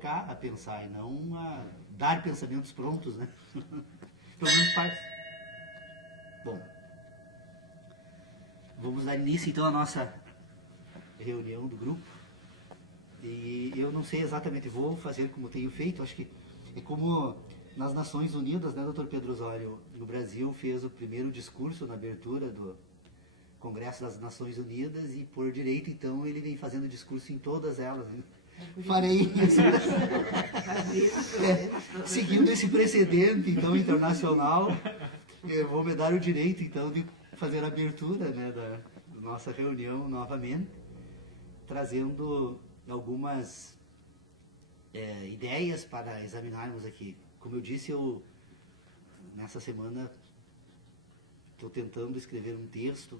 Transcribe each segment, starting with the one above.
provocar a pensar e não a dar pensamentos prontos, né? Pelo menos parte. Bom, vamos dar início então à nossa reunião do grupo. E eu não sei exatamente, vou fazer como tenho feito, acho que é como nas Nações Unidas, né, Dr. Pedro Osório, no Brasil fez o primeiro discurso na abertura do Congresso das Nações Unidas e por direito, então, ele vem fazendo discurso em todas elas. Farei isso. Seguindo esse precedente, então, internacional, eu vou me dar o direito, então, de fazer a abertura, né, da nossa reunião novamente, trazendo algumas ideias para examinarmos aqui. Como eu disse, eu nessa semana estou tentando escrever um texto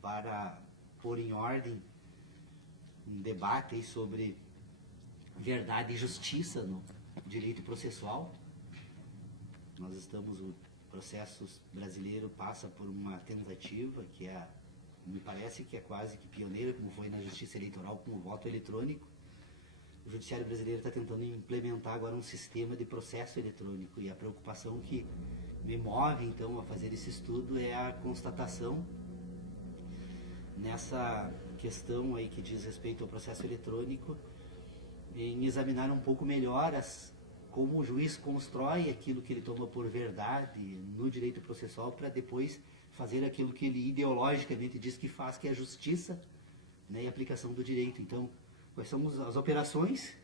para pôr em ordem um debate aí sobre verdade e justiça no direito processual. Nós estamos, o processo brasileiro passa por uma tentativa que me parece que é quase que pioneira, como foi na justiça eleitoral com o voto eletrônico. O judiciário brasileiro está tentando implementar agora um sistema de processo eletrônico, e a preocupação que me move então a fazer esse estudo é a constatação nessa questão aí que diz respeito ao processo eletrônico, em examinar um pouco melhor como o juiz constrói aquilo que ele toma por verdade no direito processual para depois fazer aquilo que ele ideologicamente diz que faz, que é a justiça, né, e a aplicação do direito. Então, quais são as operações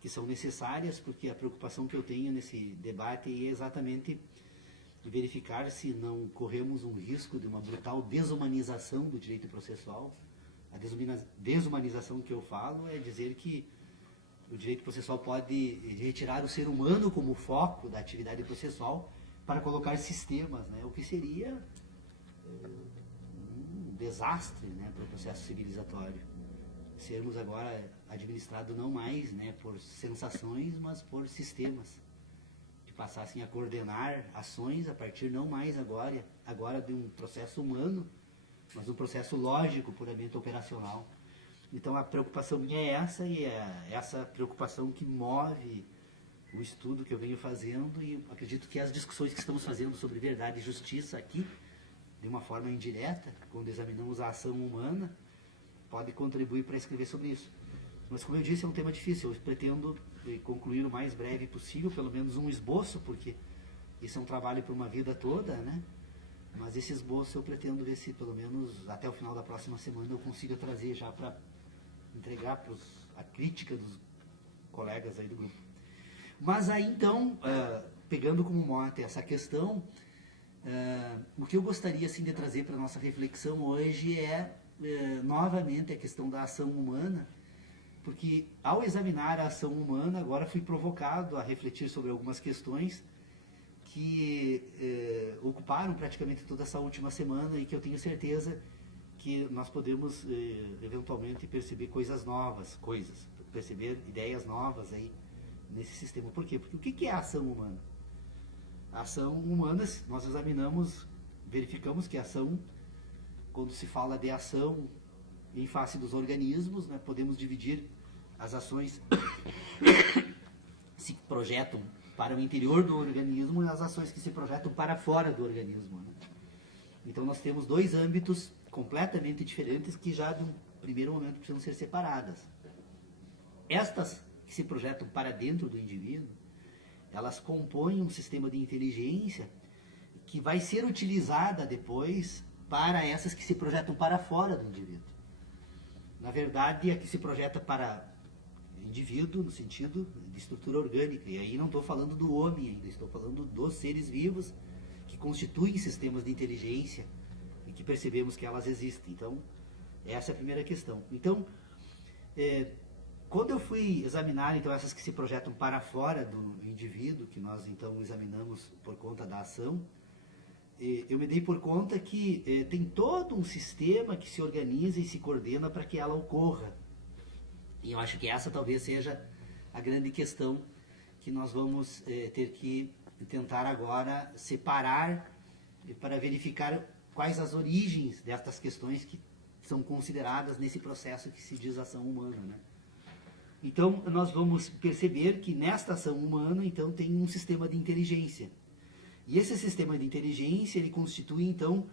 que são necessárias, porque a preocupação que eu tenho nesse debate é exatamente verificar se não corremos um risco de uma brutal desumanização do direito processual. A desumanização que eu falo é dizer que o direito processual pode retirar o ser humano como foco da atividade processual para colocar sistemas, né, o que seria um desastre, né, para o processo civilizatório. Sermos agora administrados não mais, né, por sensações, mas por sistemas, que passassem a coordenar ações a partir não mais agora de um processo humano, mas um processo lógico, puramente operacional. Então a preocupação minha é essa, e é essa preocupação que move o estudo que eu venho fazendo, e acredito que as discussões que estamos fazendo sobre verdade e justiça aqui, de uma forma indireta, quando examinamos a ação humana, pode contribuir para escrever sobre isso. Mas, como eu disse, é um tema difícil. Eu pretendo concluir o mais breve possível, pelo menos um esboço, porque isso é um trabalho para uma vida toda, né? Mas esse esboço eu pretendo ver se, pelo menos, até o final da próxima semana, eu consiga trazer já para entregar a crítica dos colegas aí do grupo. Mas aí, então, pegando como mote essa questão, o que eu gostaria, assim, de trazer para a nossa reflexão hoje é novamente a questão da ação humana, porque ao examinar a ação humana, agora fui provocado a refletir sobre algumas questões que ocuparam praticamente toda essa última semana, e que eu tenho certeza que nós podemos eventualmente perceber coisas novas, perceber ideias novas aí nesse sistema. Por quê? Porque o que é a ação humana? A ação humana, nós examinamos, verificamos que a ação, quando se fala de ação em face dos organismos, né, podemos dividir as ações que se projetam para o interior do organismo e as ações que se projetam para fora do organismo, né? Então nós temos dois âmbitos completamente diferentes que já de um primeiro momento precisam ser separadas. Estas que se projetam para dentro do indivíduo, elas compõem um sistema de inteligência que vai ser utilizada depois para essas que se projetam para fora do indivíduo. Na verdade, a que se projeta para o indivíduo, no sentido de estrutura orgânica, e aí não estou falando do homem ainda, estou falando dos seres vivos que constituem sistemas de inteligência e que percebemos que elas existem. Então, essa é a primeira questão. Então, quando eu fui examinar então essas que se projetam para fora do indivíduo, que nós então examinamos por conta da ação, eu me dei por conta que tem todo um sistema que se organiza e se coordena para que ela ocorra. E eu acho que essa talvez seja a grande questão que nós vamos ter que tentar agora separar para verificar quais as origens destas questões que são consideradas nesse processo que se diz ação humana, né? Então, nós vamos perceber que nesta ação humana, então, tem um sistema de inteligência. E esse sistema de inteligência, ele constitui, então,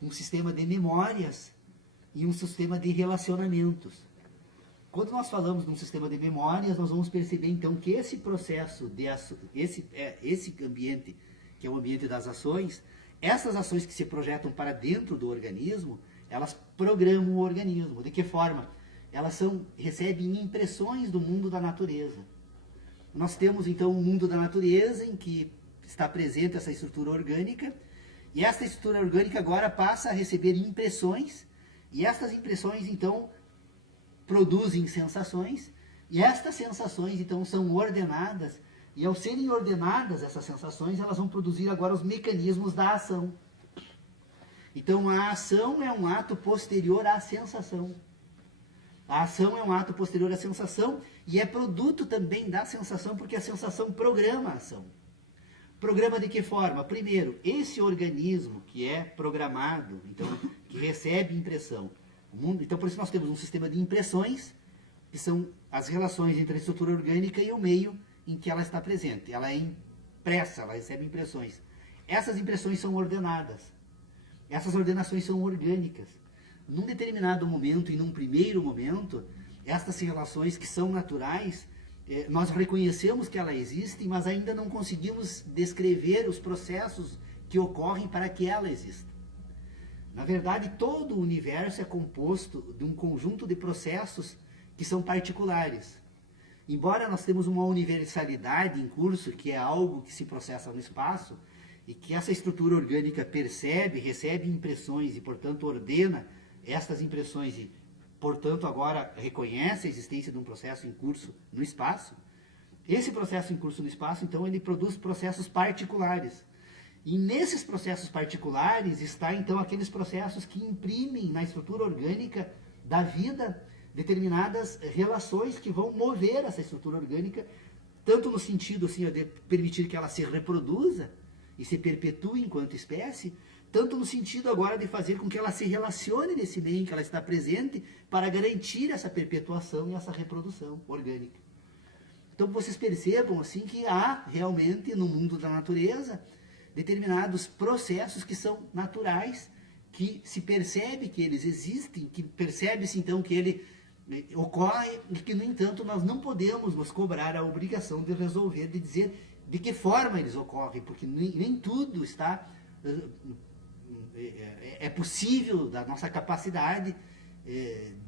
um sistema de memórias e um sistema de relacionamentos. Quando nós falamos de um sistema de memórias, nós vamos perceber, então, que esse processo, esse ambiente, que é o ambiente das ações, essas ações que se projetam para dentro do organismo, elas programam o organismo. De que forma? Elas recebem impressões do mundo da natureza. Nós temos, então, um mundo da natureza em que está presente essa estrutura orgânica, e essa estrutura orgânica agora passa a receber impressões, e estas impressões, então, produzem sensações, e estas sensações, então, são ordenadas, e ao serem ordenadas essas sensações, elas vão produzir agora os mecanismos da ação. Então, a ação é um ato posterior à sensação. A ação é um ato posterior à sensação e é produto também da sensação, porque a sensação programa a ação. Programa de que forma? Primeiro, esse organismo que é programado, então, que recebe impressão. Então, por isso nós temos um sistema de impressões, que são as relações entre a estrutura orgânica e o meio em que ela está presente. Ela é impressa, ela recebe impressões. Essas impressões são ordenadas. Essas ordenações são orgânicas. Num determinado momento e num primeiro momento, estas relações que são naturais, nós reconhecemos que elas existem, mas ainda não conseguimos descrever os processos que ocorrem para que ela exista. Na verdade, todo o universo é composto de um conjunto de processos que são particulares. Embora nós temos uma universalidade em curso, que é algo que se processa no espaço, e que essa estrutura orgânica percebe, recebe impressões e, portanto, ordena estas impressões e, portanto, agora reconhece a existência de um processo em curso no espaço. Esse processo em curso no espaço, então, ele produz processos particulares. E nesses processos particulares está, então, aqueles processos que imprimem na estrutura orgânica da vida determinadas relações que vão mover essa estrutura orgânica, tanto no sentido assim, de permitir que ela se reproduza e se perpetue enquanto espécie, tanto no sentido agora de fazer com que ela se relacione nesse meio em que ela está presente para garantir essa perpetuação e essa reprodução orgânica. Então vocês percebam assim que há realmente no mundo da natureza determinados processos que são naturais, que se percebe que eles existem, que percebe-se então que ele ocorre e que, no entanto, nós não podemos nos cobrar a obrigação de resolver, de dizer de que forma eles ocorrem, porque nem tudo está... É possível da nossa capacidade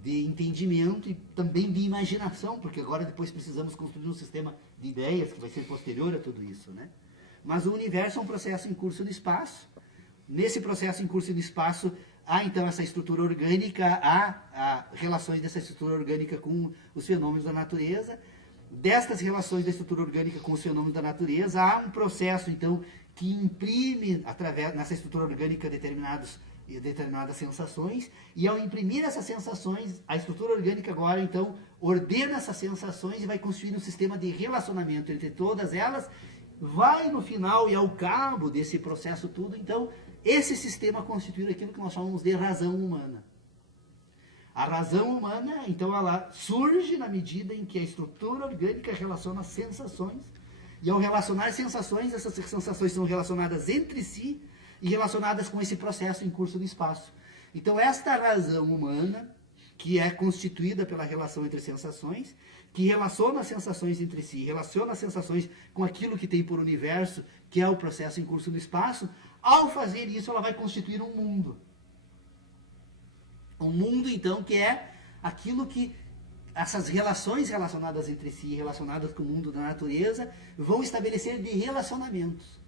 de entendimento e também de imaginação, porque agora depois precisamos construir um sistema de ideias que vai ser posterior a tudo isso, né? Mas o universo é um processo em curso no espaço. Nesse processo em curso no espaço, há então essa estrutura orgânica, há relações dessa estrutura orgânica com os fenômenos da natureza. Destas relações da estrutura orgânica com os fenômenos da natureza, há um processo então que imprime nessa estrutura orgânica determinadas sensações, e ao imprimir essas sensações, a estrutura orgânica agora então ordena essas sensações e vai construir um sistema de relacionamento entre todas elas, vai no final e ao cabo desse processo tudo, então esse sistema constitui aquilo que nós chamamos de razão humana. A razão humana, então, ela surge na medida em que a estrutura orgânica relaciona sensações, e ao relacionar sensações, essas sensações são relacionadas entre si e relacionadas com esse processo em curso do espaço. Então, esta razão humana, que é constituída pela relação entre sensações, que relaciona as sensações entre si, relaciona as sensações com aquilo que tem por universo, que é o processo em curso no espaço, ao fazer isso, ela vai constituir um mundo. Um mundo, então, que é aquilo que essas relações relacionadas entre si, relacionadas com o mundo da natureza, vão estabelecer de relacionamentos.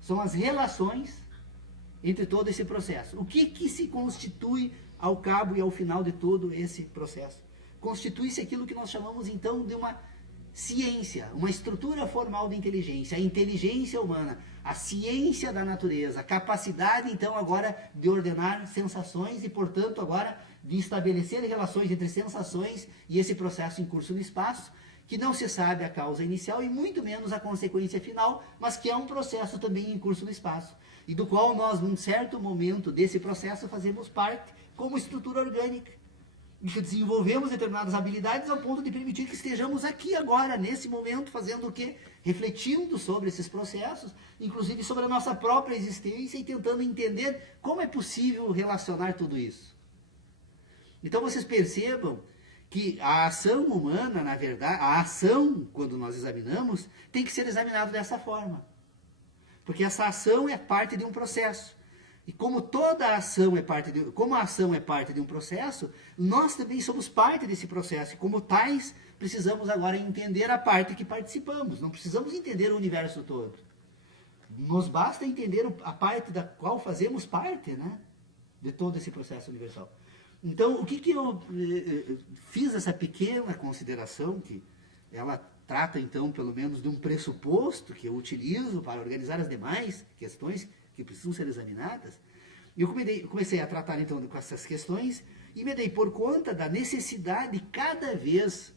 São as relações entre todo esse processo. O que se constitui ao cabo e ao final de todo esse processo? Constitui-se aquilo que nós chamamos, então, de uma ciência, uma estrutura formal de inteligência, a inteligência humana, a ciência da natureza, a capacidade, então, agora de ordenar sensações e, portanto, agora de estabelecer relações entre sensações e esse processo em curso no espaço, que não se sabe a causa inicial e muito menos a consequência final, mas que é um processo também em curso no espaço, e do qual nós, num certo momento desse processo, fazemos parte como estrutura orgânica. que desenvolvemos determinadas habilidades ao ponto de permitir que estejamos aqui agora, nesse momento, fazendo o quê? Refletindo sobre esses processos, inclusive sobre a nossa própria existência e tentando entender como é possível relacionar tudo isso. Então vocês percebam que a ação humana, na verdade, a ação, quando nós examinamos, tem que ser examinada dessa forma. Porque essa ação é parte de um processo. E como toda ação é parte de, como a ação é parte de um processo, nós também somos parte desse processo. E como tais, precisamos agora entender a parte que participamos. Não precisamos entender o universo todo. Nos basta entender a parte da qual fazemos parte, né? De todo esse processo universal. Então, o que eu fiz essa pequena consideração, que ela trata, então, pelo menos de um pressuposto que eu utilizo para organizar as demais questões que precisam ser examinadas. E eu comecei a tratar, então, com essas questões e me dei por conta da necessidade cada vez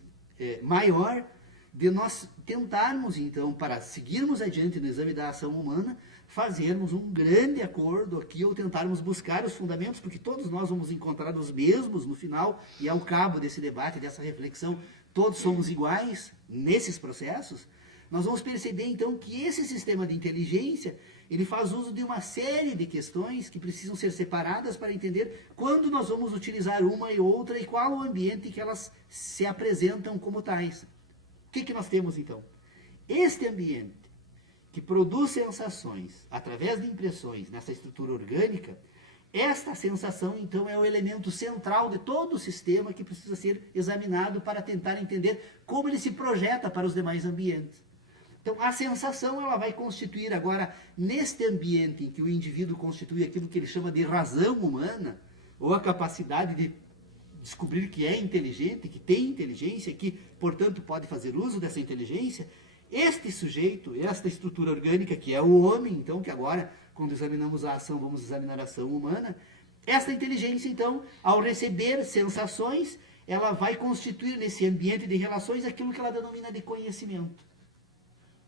maior de nós tentarmos, então, para seguirmos adiante no exame da ação humana, fazermos um grande acordo aqui ou tentarmos buscar os fundamentos, porque todos nós vamos encontrar os mesmos no final e ao cabo desse debate, dessa reflexão, todos somos iguais nesses processos. Nós vamos perceber, então, que esse sistema de inteligência, ele faz uso de uma série de questões que precisam ser separadas para entender quando nós vamos utilizar uma e outra e qual o ambiente que elas se apresentam como tais. O que nós temos, então? Este ambiente que produz sensações através de impressões nessa estrutura orgânica, esta sensação, então, é o elemento central de todo o sistema que precisa ser examinado para tentar entender como ele se projeta para os demais ambientes. Então, a sensação, ela vai constituir agora, neste ambiente em que o indivíduo constitui aquilo que ele chama de razão humana, ou a capacidade de descobrir que é inteligente, que tem inteligência, que, portanto, pode fazer uso dessa inteligência, este sujeito, esta estrutura orgânica, que é o homem, então, que agora, quando examinamos a ação, vamos examinar a ação humana, esta inteligência, então, ao receber sensações, ela vai constituir nesse ambiente de relações aquilo que ela denomina de conhecimento.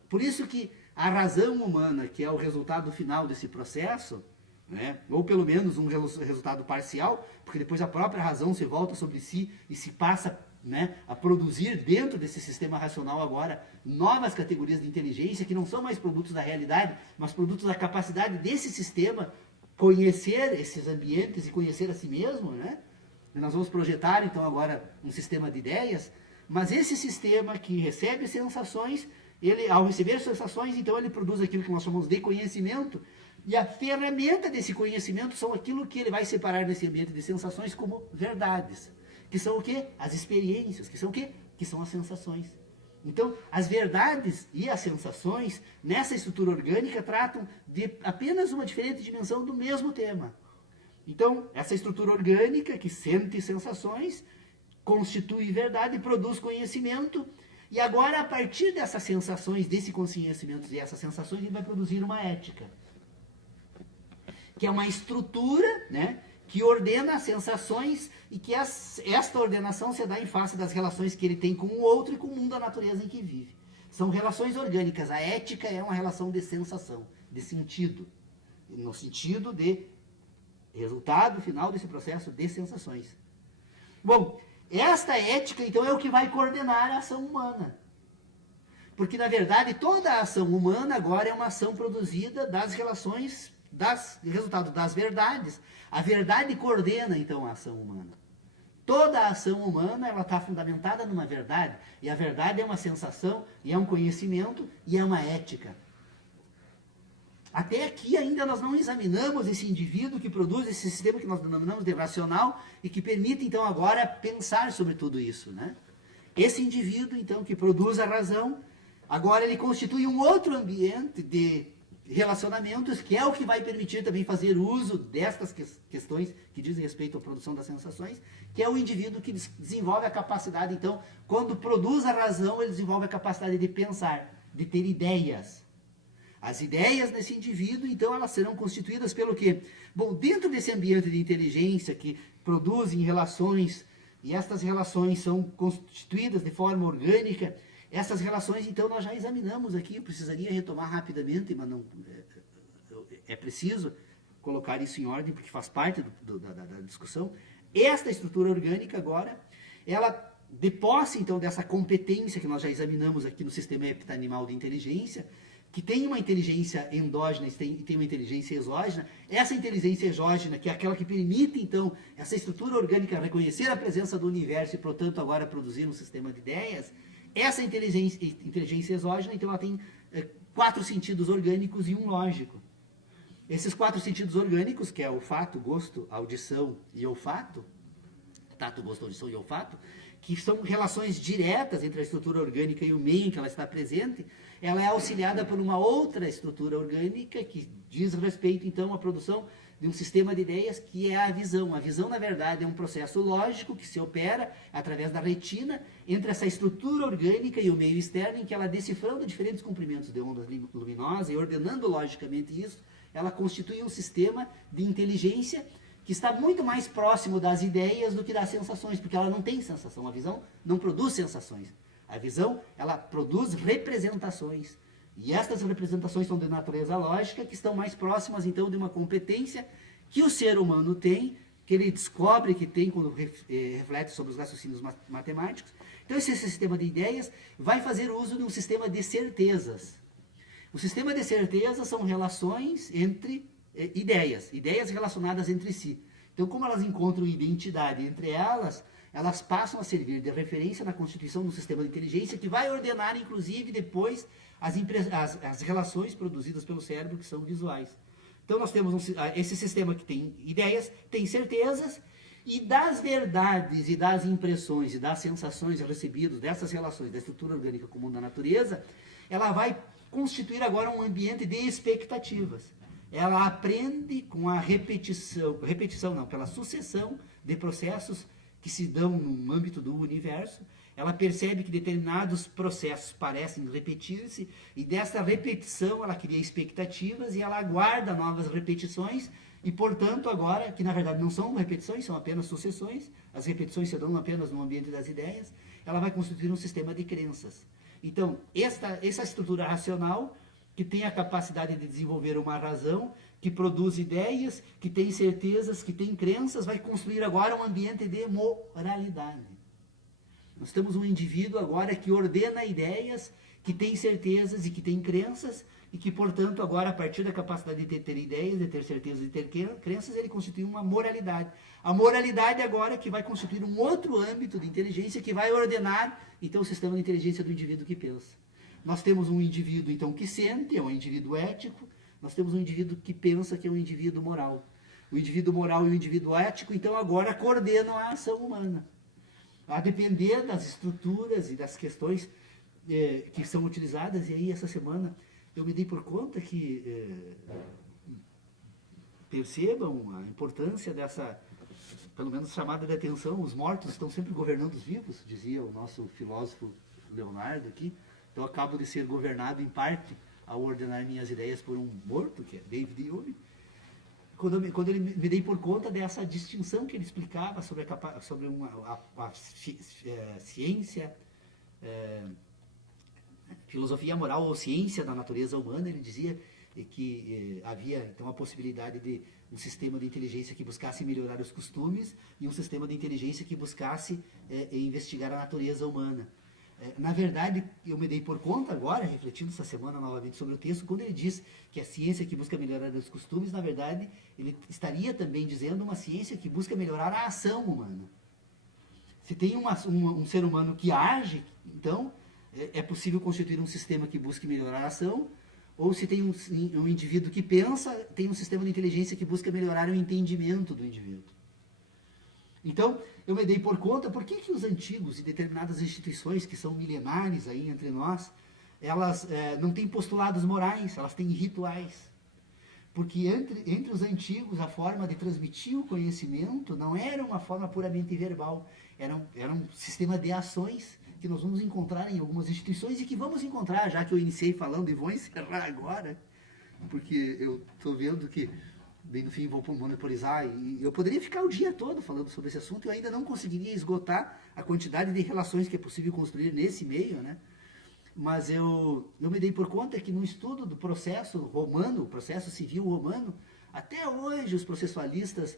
Por isso que a razão humana, que é o resultado final desse processo, né, ou pelo menos um resultado parcial, porque depois a própria razão se volta sobre si e se passa, né, a produzir dentro desse sistema racional agora novas categorias de inteligência que não são mais produtos da realidade, mas produtos da capacidade desse sistema conhecer esses ambientes e conhecer a si mesmo, né? E nós vamos projetar então agora um sistema de ideias, mas esse sistema que recebe sensações, ele, ao receber sensações, então ele produz aquilo que nós chamamos de conhecimento, e a ferramenta desse conhecimento são aquilo que ele vai separar nesse ambiente de sensações como verdades, que são o quê? As experiências, que são o quê? Que são as sensações. Então, as verdades e as sensações, nessa estrutura orgânica, tratam de apenas uma diferente dimensão do mesmo tema. Então, essa estrutura orgânica, que sente sensações, constitui verdade, produz conhecimento, e agora, a partir dessas sensações, desse conhecimento e essas sensações, ele vai produzir uma ética, que é uma estrutura, né, que ordena as sensações e que esta ordenação se dá em face das relações que ele tem com o outro e com o mundo da natureza em que vive. São relações orgânicas. A ética é uma relação de sensação, de sentido, no sentido de resultado final desse processo de sensações. Bom, esta ética, então, é o que vai coordenar a ação humana. Porque, na verdade, toda a ação humana agora é uma ação produzida das relações, resultado das verdades. A verdade coordena, então, a ação humana. Toda a ação humana, ela está fundamentada numa verdade. E a verdade é uma sensação, e é um conhecimento, e é uma ética. Até aqui ainda nós não examinamos esse indivíduo que produz esse sistema que nós denominamos de racional e que permite, então, agora pensar sobre tudo isso, né? Esse indivíduo, então, que produz a razão, agora ele constitui um outro ambiente de relacionamentos, que é o que vai permitir também fazer uso destas questões que dizem respeito à produção das sensações, que é o indivíduo que desenvolve a capacidade, então, quando produz a razão, ele desenvolve a capacidade de pensar, de ter ideias. As ideias desse indivíduo, então, elas serão constituídas pelo quê? Bom, dentro desse ambiente de inteligência que produzem relações, e estas relações são constituídas de forma orgânica, essas relações, então, nós já examinamos aqui, eu precisaria retomar rapidamente, mas não é preciso colocar isso em ordem, porque faz parte da discussão. esta estrutura orgânica agora, ela, de posse então dessa competência que nós já examinamos aqui no sistema heptanimal de inteligência, que tem uma inteligência endógena e tem uma inteligência exógena, essa inteligência exógena, que é aquela que permite, então, essa estrutura orgânica reconhecer a presença do universo e, portanto, agora produzir um sistema de ideias, essa inteligência exógena, então, ela tem 4 sentidos orgânicos e um lógico. Esses 4 sentidos orgânicos, que é olfato, gosto, audição e olfato, tato, gosto, audição e olfato, que são relações diretas entre a estrutura orgânica e o meio em que ela está presente, ela é auxiliada por uma outra estrutura orgânica que diz respeito, então, à produção de um sistema de ideias que é a visão. A visão, na verdade, é um processo lógico que se opera através da retina entre essa estrutura orgânica e o meio externo, em que ela, decifrando diferentes comprimentos de ondas luminosas e ordenando logicamente isso, ela constitui um sistema de inteligência que está muito mais próximo das ideias do que das sensações, porque ela não tem sensação. A visão não produz sensações. A visão, ela produz representações. E estas representações são de natureza lógica, que estão mais próximas, então, de uma competência que o ser humano tem, que ele descobre que tem quando reflete sobre os raciocínios matemáticos. Então, esse sistema de ideias vai fazer uso de um sistema de certezas. O sistema de certezas são relações entre ideias relacionadas entre si. Então, como elas encontram identidade entre elas, elas passam a servir de referência na constituição de um sistema de inteligência que vai ordenar, inclusive, depois as relações produzidas pelo cérebro, que são visuais. Então, nós temos esse sistema que tem ideias, tem certezas, e das verdades e das impressões e das sensações recebidas dessas relações da estrutura orgânica comum da natureza, ela vai constituir agora um ambiente de expectativas. Ela aprende com a pela sucessão de processos que se dão no âmbito do universo. Ela percebe que determinados processos parecem repetir-se, e dessa repetição ela cria expectativas e ela aguarda novas repetições, e portanto agora, que na verdade não são repetições, são apenas sucessões, as repetições se dão apenas no ambiente das ideias, ela vai constituir um sistema de crenças. Então, essa estrutura racional, que tem a capacidade de desenvolver uma razão, que produz ideias, que tem certezas, que tem crenças, vai construir agora um ambiente de moralidade. Nós temos um indivíduo agora que ordena ideias, que tem certezas e que tem crenças, e que, portanto, agora, a partir da capacidade de ter ideias, de ter certezas e ter crenças, ele constitui uma moralidade. A moralidade agora que vai constituir um outro âmbito de inteligência que vai ordenar, então, o sistema de inteligência do indivíduo que pensa. Nós temos um indivíduo, então, que sente, é um indivíduo ético. Nós temos um indivíduo que pensa, que é um indivíduo moral. O indivíduo moral e o indivíduo ético, então, agora coordenam a ação humana. A depender das estruturas e das questões que são utilizadas. E aí, essa semana, eu me dei por conta que percebam a importância dessa, pelo menos, chamada de atenção. Os mortos estão sempre governando os vivos, dizia o nosso filósofo Leonardo aqui. Eu acabo de ser governado, em parte, ao ordenar minhas ideias por um morto, que é David Hume. Quando ele me dei por conta dessa distinção que ele explicava sobre a ciência, filosofia moral ou ciência da natureza humana, ele dizia que havia então a possibilidade de um sistema de inteligência que buscasse melhorar os costumes e um sistema de inteligência que buscasse investigar a natureza humana. Na verdade, eu me dei por conta agora, refletindo essa semana novamente sobre o texto, quando ele diz que a ciência que busca melhorar os costumes, na verdade, ele estaria também dizendo uma ciência que busca melhorar a ação humana. Se tem um ser humano que age, então, é possível constituir um sistema que busque melhorar a ação, ou se tem um indivíduo que pensa, tem um sistema de inteligência que busca melhorar o entendimento do indivíduo. Então, eu me dei por conta, por que os antigos e determinadas instituições que são milenares aí entre nós, elas não têm postulados morais, elas têm rituais. Porque entre os antigos, a forma de transmitir o conhecimento não era uma forma puramente verbal, era um sistema de ações que nós vamos encontrar em algumas instituições e que vamos encontrar, já que eu iniciei falando e vou encerrar agora, porque eu estou vendo que bem no fim vou monopolizar, e eu poderia ficar o dia todo falando sobre esse assunto e eu ainda não conseguiria esgotar a quantidade de relações que é possível construir nesse meio, né? Mas eu me dei por conta que no estudo do processo romano, o processo civil romano, até hoje os processualistas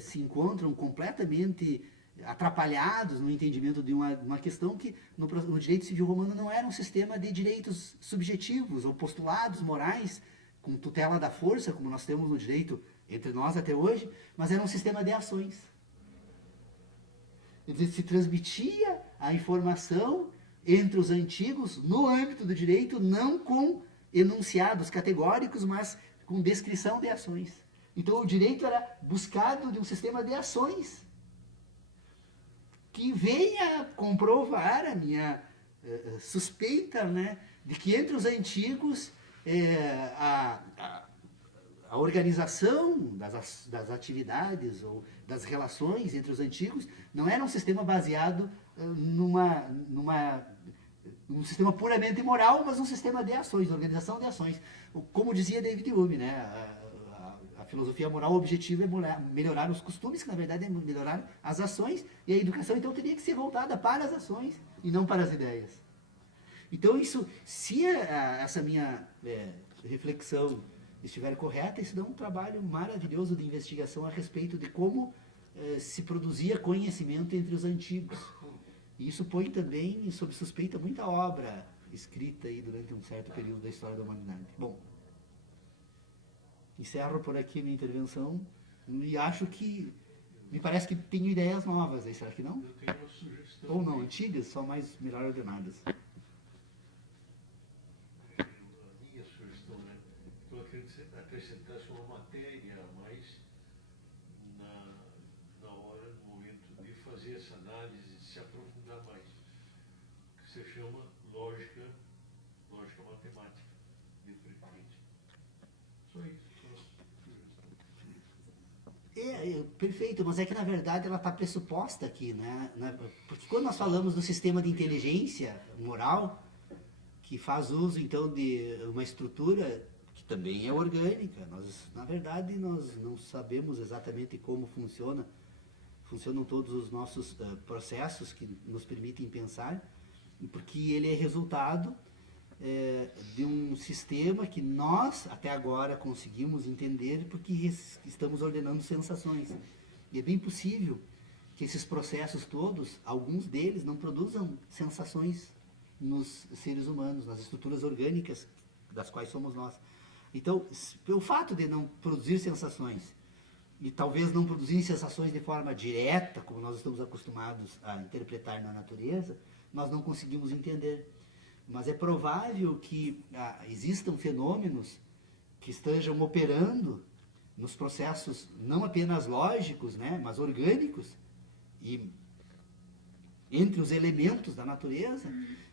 se encontram completamente atrapalhados no entendimento de uma questão que no direito civil romano não era um sistema de direitos subjetivos ou postulados morais com tutela da força, como nós temos no direito entre nós até hoje, mas era um sistema de ações. Quer dizer, se transmitia a informação entre os antigos no âmbito do direito, não com enunciados categóricos, mas com descrição de ações. Então o direito era buscado de um sistema de ações que venha comprovar a minha suspeita, né, de que entre os antigos a organização das atividades ou das relações entre os antigos não era um sistema baseado num sistema puramente moral, mas um sistema de ações, de organização de ações. Como dizia David Hume, né, a filosofia moral, o objetivo é melhorar os costumes, que na verdade é melhorar as ações, e a educação então teria que ser voltada para as ações e não para as ideias. Então isso, se essa minha reflexão estiver correta, isso dá um trabalho maravilhoso de investigação a respeito de como se produzia conhecimento entre os antigos. E isso põe também sob suspeita muita obra escrita aí durante um certo período da história da humanidade. Bom, encerro por aqui minha intervenção e acho que, me parece que tenho ideias novas aí, será que não? Eu tenho uma sugestão. Ou não, antigas, só mais melhor ordenadas. A minha sugestão, né? Eu acredito que acrescentasse uma matéria a mais na hora, no momento de fazer essa análise, de se aprofundar mais, que se chama lógica matemática de Euclides. Só isso. Perfeito, mas é que na verdade ela está pressuposta aqui, né? Porque quando nós falamos do sistema de inteligência moral, que faz uso então de uma estrutura que também é orgânica, na verdade nós não sabemos exatamente como funcionam todos os nossos processos que nos permitem pensar, porque ele é resultado de um sistema que nós até agora conseguimos entender porque estamos ordenando sensações. E é bem possível que esses processos todos, alguns deles não produzam sensações nos seres humanos, nas estruturas orgânicas das quais somos nós. Então, pelo fato de não produzir sensações, e talvez não produzir sensações de forma direta, como nós estamos acostumados a interpretar na natureza, nós não conseguimos entender. Mas é provável que existam fenômenos que estejam operando nos processos não apenas lógicos, né, mas orgânicos, e entre os elementos da natureza,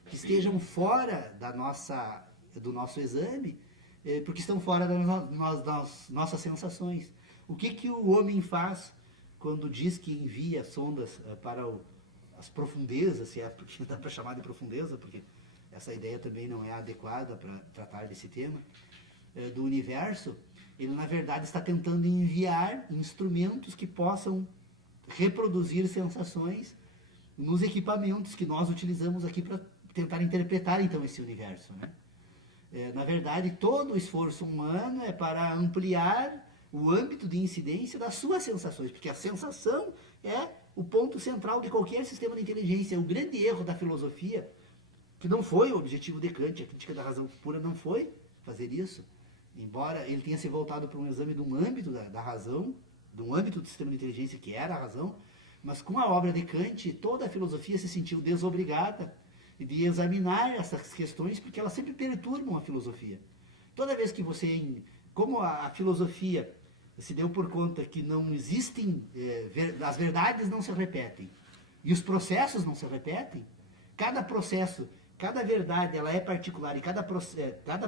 que estejam fora do nosso exame, porque estão fora das nossas sensações. O que o homem faz quando diz que envia sondas para as profundezas, se é porque dá para chamar de profundeza, porque essa ideia também não é adequada para tratar desse tema, do universo, ele na verdade está tentando enviar instrumentos que possam reproduzir sensações nos equipamentos que nós utilizamos aqui para tentar interpretar então esse universo, né? Na verdade, todo o esforço humano é para ampliar o âmbito de incidência das suas sensações, porque a sensação é o ponto central de qualquer sistema de inteligência. O grande erro da filosofia, que não foi o objetivo de Kant, a crítica da razão pura não foi fazer isso, embora ele tenha se voltado para um exame de um âmbito da razão, de um âmbito do sistema de inteligência que era a razão, mas com a obra de Kant, toda a filosofia se sentiu desobrigada de examinar essas questões, porque elas sempre perturbam a filosofia. Toda vez que como a filosofia se deu por conta que não existem, as verdades não se repetem, e os processos não se repetem, cada processo, cada verdade ela é particular e cada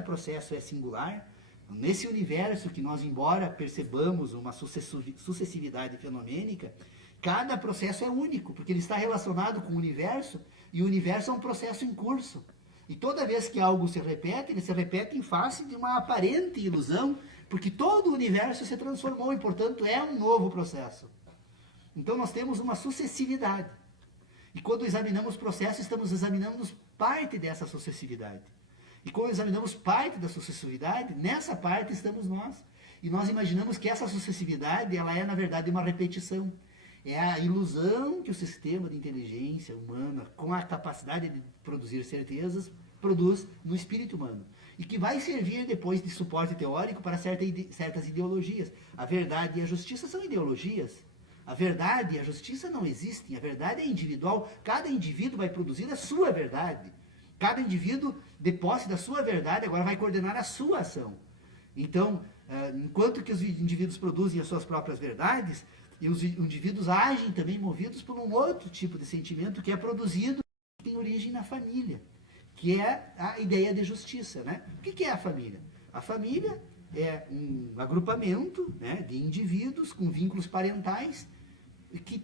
processo é singular. Nesse universo que nós, embora percebamos uma sucessividade fenomênica, cada processo é único, porque ele está relacionado com o universo, e o universo é um processo em curso. E toda vez que algo se repete, ele se repete em face de uma aparente ilusão, porque todo o universo se transformou e, portanto, é um novo processo. Então nós temos uma sucessividade. E quando examinamos o processo, estamos examinando parte dessa sucessividade. E quando examinamos parte da sucessividade, nessa parte estamos nós. E nós imaginamos que essa sucessividade, ela é, na verdade, uma repetição. É a ilusão que o sistema de inteligência humana, com a capacidade de produzir certezas, produz no espírito humano. E que vai servir depois de suporte teórico para certas ideologias. A verdade e a justiça são ideologias. A verdade e a justiça não existem. A verdade é individual. Cada indivíduo vai produzir a sua verdade. Cada indivíduo, de posse da sua verdade, agora vai coordenar a sua ação. Então, enquanto que os indivíduos produzem as suas próprias verdades, e os indivíduos agem também movidos por um outro tipo de sentimento que é produzido, que tem origem na família, que é a ideia de justiça, né? O que é a família? A família é um agrupamento, né, de indivíduos com vínculos parentais, que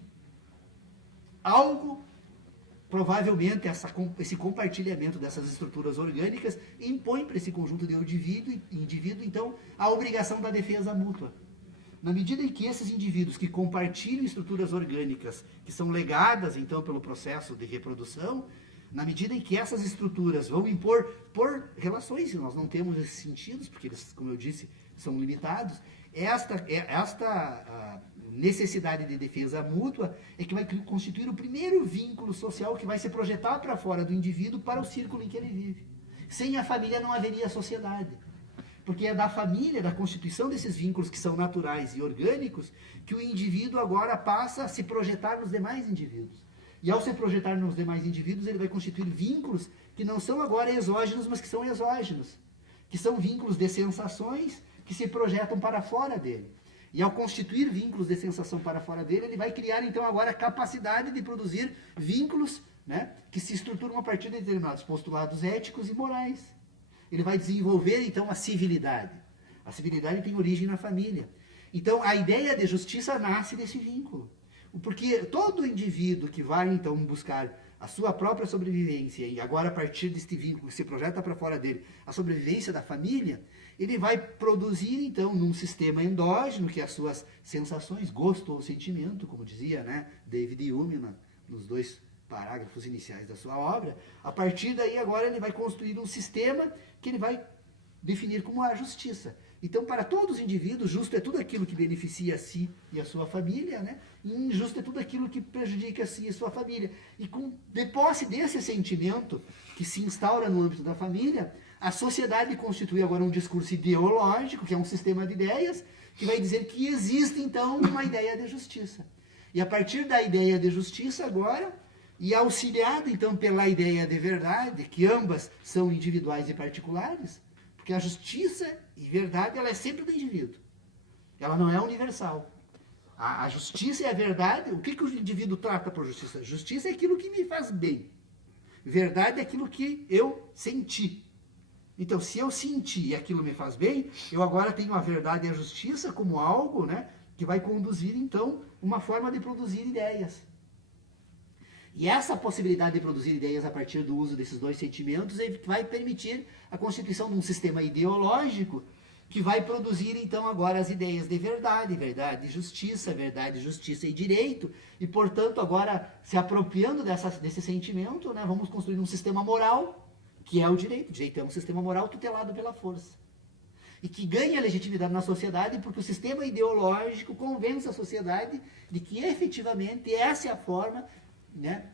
algo, provavelmente esse compartilhamento dessas estruturas orgânicas impõe para esse conjunto de indivíduo, então, a obrigação da defesa mútua. Na medida em que esses indivíduos que compartilham estruturas orgânicas, que são legadas, então, pelo processo de reprodução, na medida em que essas estruturas vão impor, por relações, nós não temos esses sentidos, porque eles, como eu disse, são limitados, esta necessidade de defesa mútua é que vai constituir o primeiro vínculo social que vai se projetar para fora do indivíduo para o círculo em que ele vive. Sem a família não haveria sociedade. Porque é da família, da constituição desses vínculos que são naturais e orgânicos, que o indivíduo agora passa a se projetar nos demais indivíduos. E ao se projetar nos demais indivíduos, ele vai constituir vínculos que não são agora exógenos, mas que são exógenos. Que são vínculos de sensações que se projetam para fora dele. E ao constituir vínculos de sensação para fora dele, ele vai criar então agora a capacidade de produzir vínculos, né, que se estruturam a partir de determinados postulados éticos e morais. Ele vai desenvolver, então, a civilidade. A civilidade tem origem na família. Então, a ideia de justiça nasce desse vínculo. Porque todo indivíduo que vai, então, buscar a sua própria sobrevivência, e agora, a partir deste vínculo que se projeta para fora dele, a sobrevivência da família, ele vai produzir, então, num sistema endógeno, que as suas sensações, gosto ou sentimento, como dizia, né, David Hume, nos 2 parágrafos iniciais da sua obra, a partir daí agora ele vai construir um sistema que ele vai definir como a justiça. Então, para todos os indivíduos, justo é tudo aquilo que beneficia a si e a sua família, né? E injusto é tudo aquilo que prejudica a si e a sua família. E de posse desse sentimento que se instaura no âmbito da família, a sociedade constitui agora um discurso ideológico, que é um sistema de ideias, que vai dizer que existe, então, uma ideia de justiça. E a partir da ideia de justiça, agora, e auxiliado, então, pela ideia de verdade, que ambas são individuais e particulares, porque a justiça e verdade, ela é sempre do indivíduo. Ela não é universal. A justiça e a verdade, o que o indivíduo trata por justiça? Justiça é aquilo que me faz bem. Verdade é aquilo que eu senti. Então, se eu senti e aquilo me faz bem, eu agora tenho a verdade e a justiça como algo, né, que vai conduzir, então, uma forma de produzir ideias. E essa possibilidade de produzir ideias a partir do uso desses 2 sentimentos vai permitir a constituição de um sistema ideológico que vai produzir, então, agora as ideias de verdade e justiça, verdade, justiça e direito. E, portanto, agora, se apropriando desse sentimento, né, vamos construir um sistema moral, que é o direito. O direito é um sistema moral tutelado pela força. E que ganha legitimidade na sociedade porque o sistema ideológico convence a sociedade de que, efetivamente, essa é a forma, né,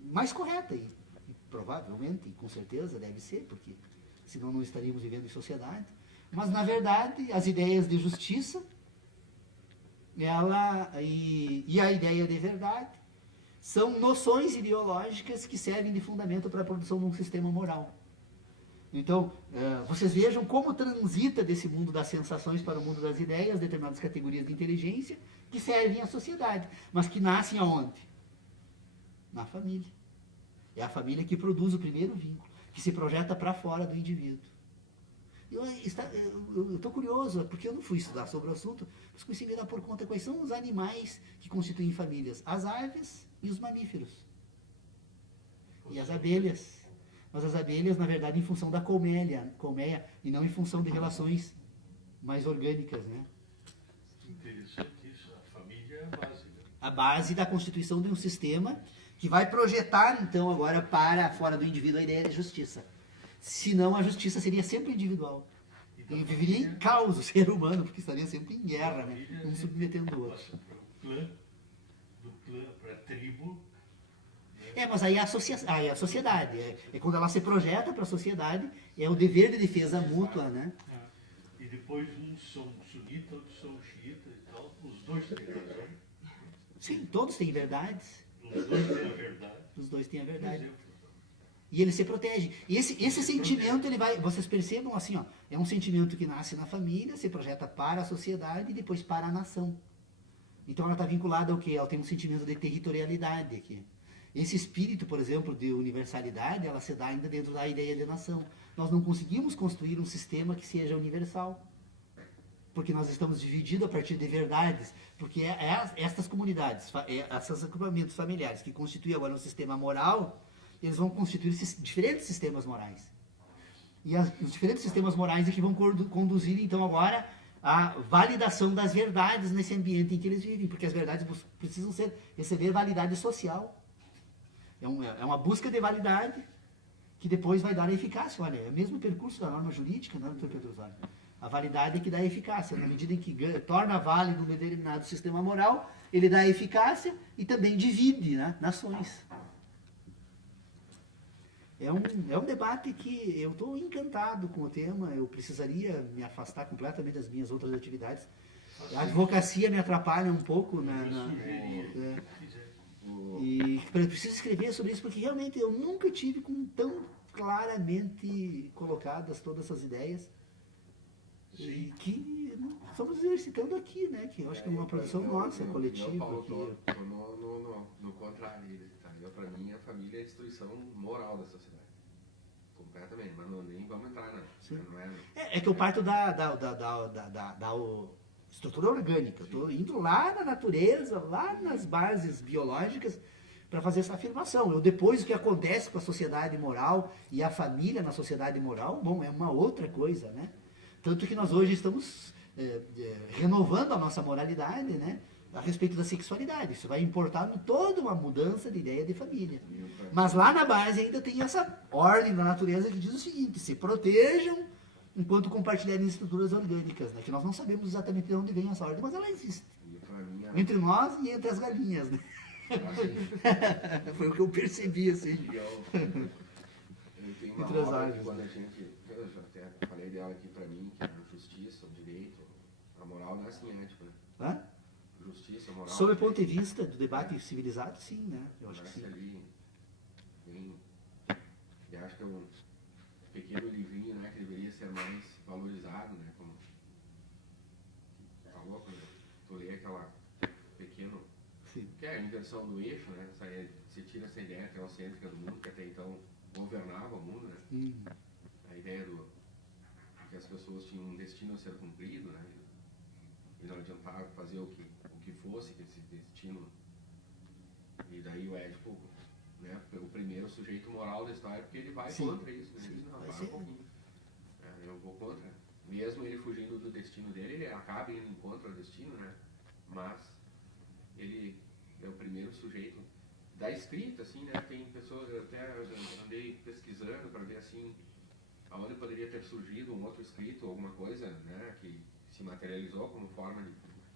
mais correta, e provavelmente, e com certeza deve ser, porque senão não estaríamos vivendo em sociedade. Mas, na verdade, as ideias de justiça e a ideia de verdade são noções ideológicas que servem de fundamento para a produção de um sistema moral. Então, vocês vejam como transita desse mundo das sensações para o mundo das ideias, determinadas categorias de inteligência, que servem à sociedade, mas que nascem aonde? Na família. É a família que produz o primeiro vínculo, que se projeta para fora do indivíduo. Eu estou curioso, porque eu não fui estudar sobre o assunto, mas comecei a me dar por conta quais são os animais que constituem famílias. As aves e os mamíferos. E as abelhas. Mas as abelhas, na verdade, em função da colmeia, e não em função de relações mais orgânicas, né? Interessante isso. A família é a base. Né? A base da constituição de um sistema que vai projetar, então, agora para fora do indivíduo a ideia de justiça. Senão, a justiça seria sempre individual. E viveria em caos o ser humano, porque estaria sempre em guerra, né? Um submetendo o outro. Passa do clã para a tribo. Mas aí aí a sociedade. É quando ela se projeta para a sociedade, é o dever de defesa mútua, né? E depois uns são sunitas, outros são xiitas e tal. Os dois têm razão. Sim, todos têm verdades. Os dois têm a verdade. Os dois têm a Por verdade. exemplo, E ele se protege. E esse sentimento, ele vai, vocês percebam assim, ó, é um sentimento que nasce na família, se projeta para a sociedade e depois para a nação. Então ela está vinculada ao quê? Ela tem um sentimento de territorialidade aqui. Esse espírito, por exemplo, de universalidade, ela se dá ainda dentro da ideia de nação. Nós não conseguimos construir um sistema que seja universal. Porque nós estamos divididos a partir de verdades. Porque estas comunidades, esses agrupamentos familiares que constituem agora um sistema moral, eles vão constituir diferentes sistemas morais. E os diferentes sistemas morais é que vão conduzir, então, agora a validação das verdades nesse ambiente em que eles vivem. Porque as verdades precisam receber validade social. É uma busca de validade que depois vai dar a eficácia. Olha, é o mesmo percurso da norma jurídica, né, doutor Pedro Osório? A validade é que dá a eficácia. Na medida em que torna válido um determinado sistema moral, ele dá a eficácia e também divide, né, nações. É um debate que eu estou encantado com o tema, eu precisaria me afastar completamente das minhas outras atividades. A advocacia me atrapalha um pouco e preciso escrever sobre isso, porque realmente eu nunca tive tão claramente colocadas todas essas ideias. Sim. E que estamos exercitando aqui, né? Que eu acho que é uma produção nossa, coletiva. Paulo, no contrário, para mim a família é a destruição moral da sociedade. Completamente, mas nem vamos entrar, não é. É que eu parto da estrutura orgânica. Eu estou indo lá na natureza, lá nas bases biológicas, para fazer essa afirmação. Depois o que acontece com a sociedade moral e a família na sociedade moral, bom, é uma outra coisa, né? Tanto que nós hoje estamos renovando a nossa moralidade, né, a respeito da sexualidade. Isso vai importar toda uma mudança de ideia de família. Mas lá na base ainda tem essa ordem da natureza que diz o seguinte: se protejam enquanto compartilharem estruturas orgânicas, né, que nós não sabemos exatamente de onde vem essa ordem, mas ela existe. Entre nós e entre as galinhas, né? Foi o que eu percebi, assim. Eu tenho uma obra que quando a gente... Eu já até falei dela aqui pra mim, que é a justiça, o direito, a moral não é assim, né? Tipo, Hã? Justiça, moral... Sob o ponto de vista do debate civilizado, sim, né? Eu acho que sim. Ali, eu acho que é um pequeno livrinho, né, que deveria ser mais valorizado, né? Como... Tá louco, né? Tu lê aquela pequeno... Sim. Que é a inversão do eixo, né? Você tira essa ideia teocêntrica do mundo, que até então governava o mundo, né? A ideia que as pessoas tinham um destino a ser cumprido, né? E não adiantava fazer o que fosse, que esse destino... E daí o Édipo, né, o primeiro sujeito moral da história, porque ele vai contra isso, né? Ele diz, não, para um pouquinho. Eu vou contra. Mesmo ele fugindo do destino dele, ele acaba indo contra o destino, né? Mas ele é o primeiro sujeito da escrita, assim, né? Tem pessoas, eu até andei pesquisando para ver, assim, aonde poderia ter surgido um outro escrito, alguma coisa, né? Que se materializou como forma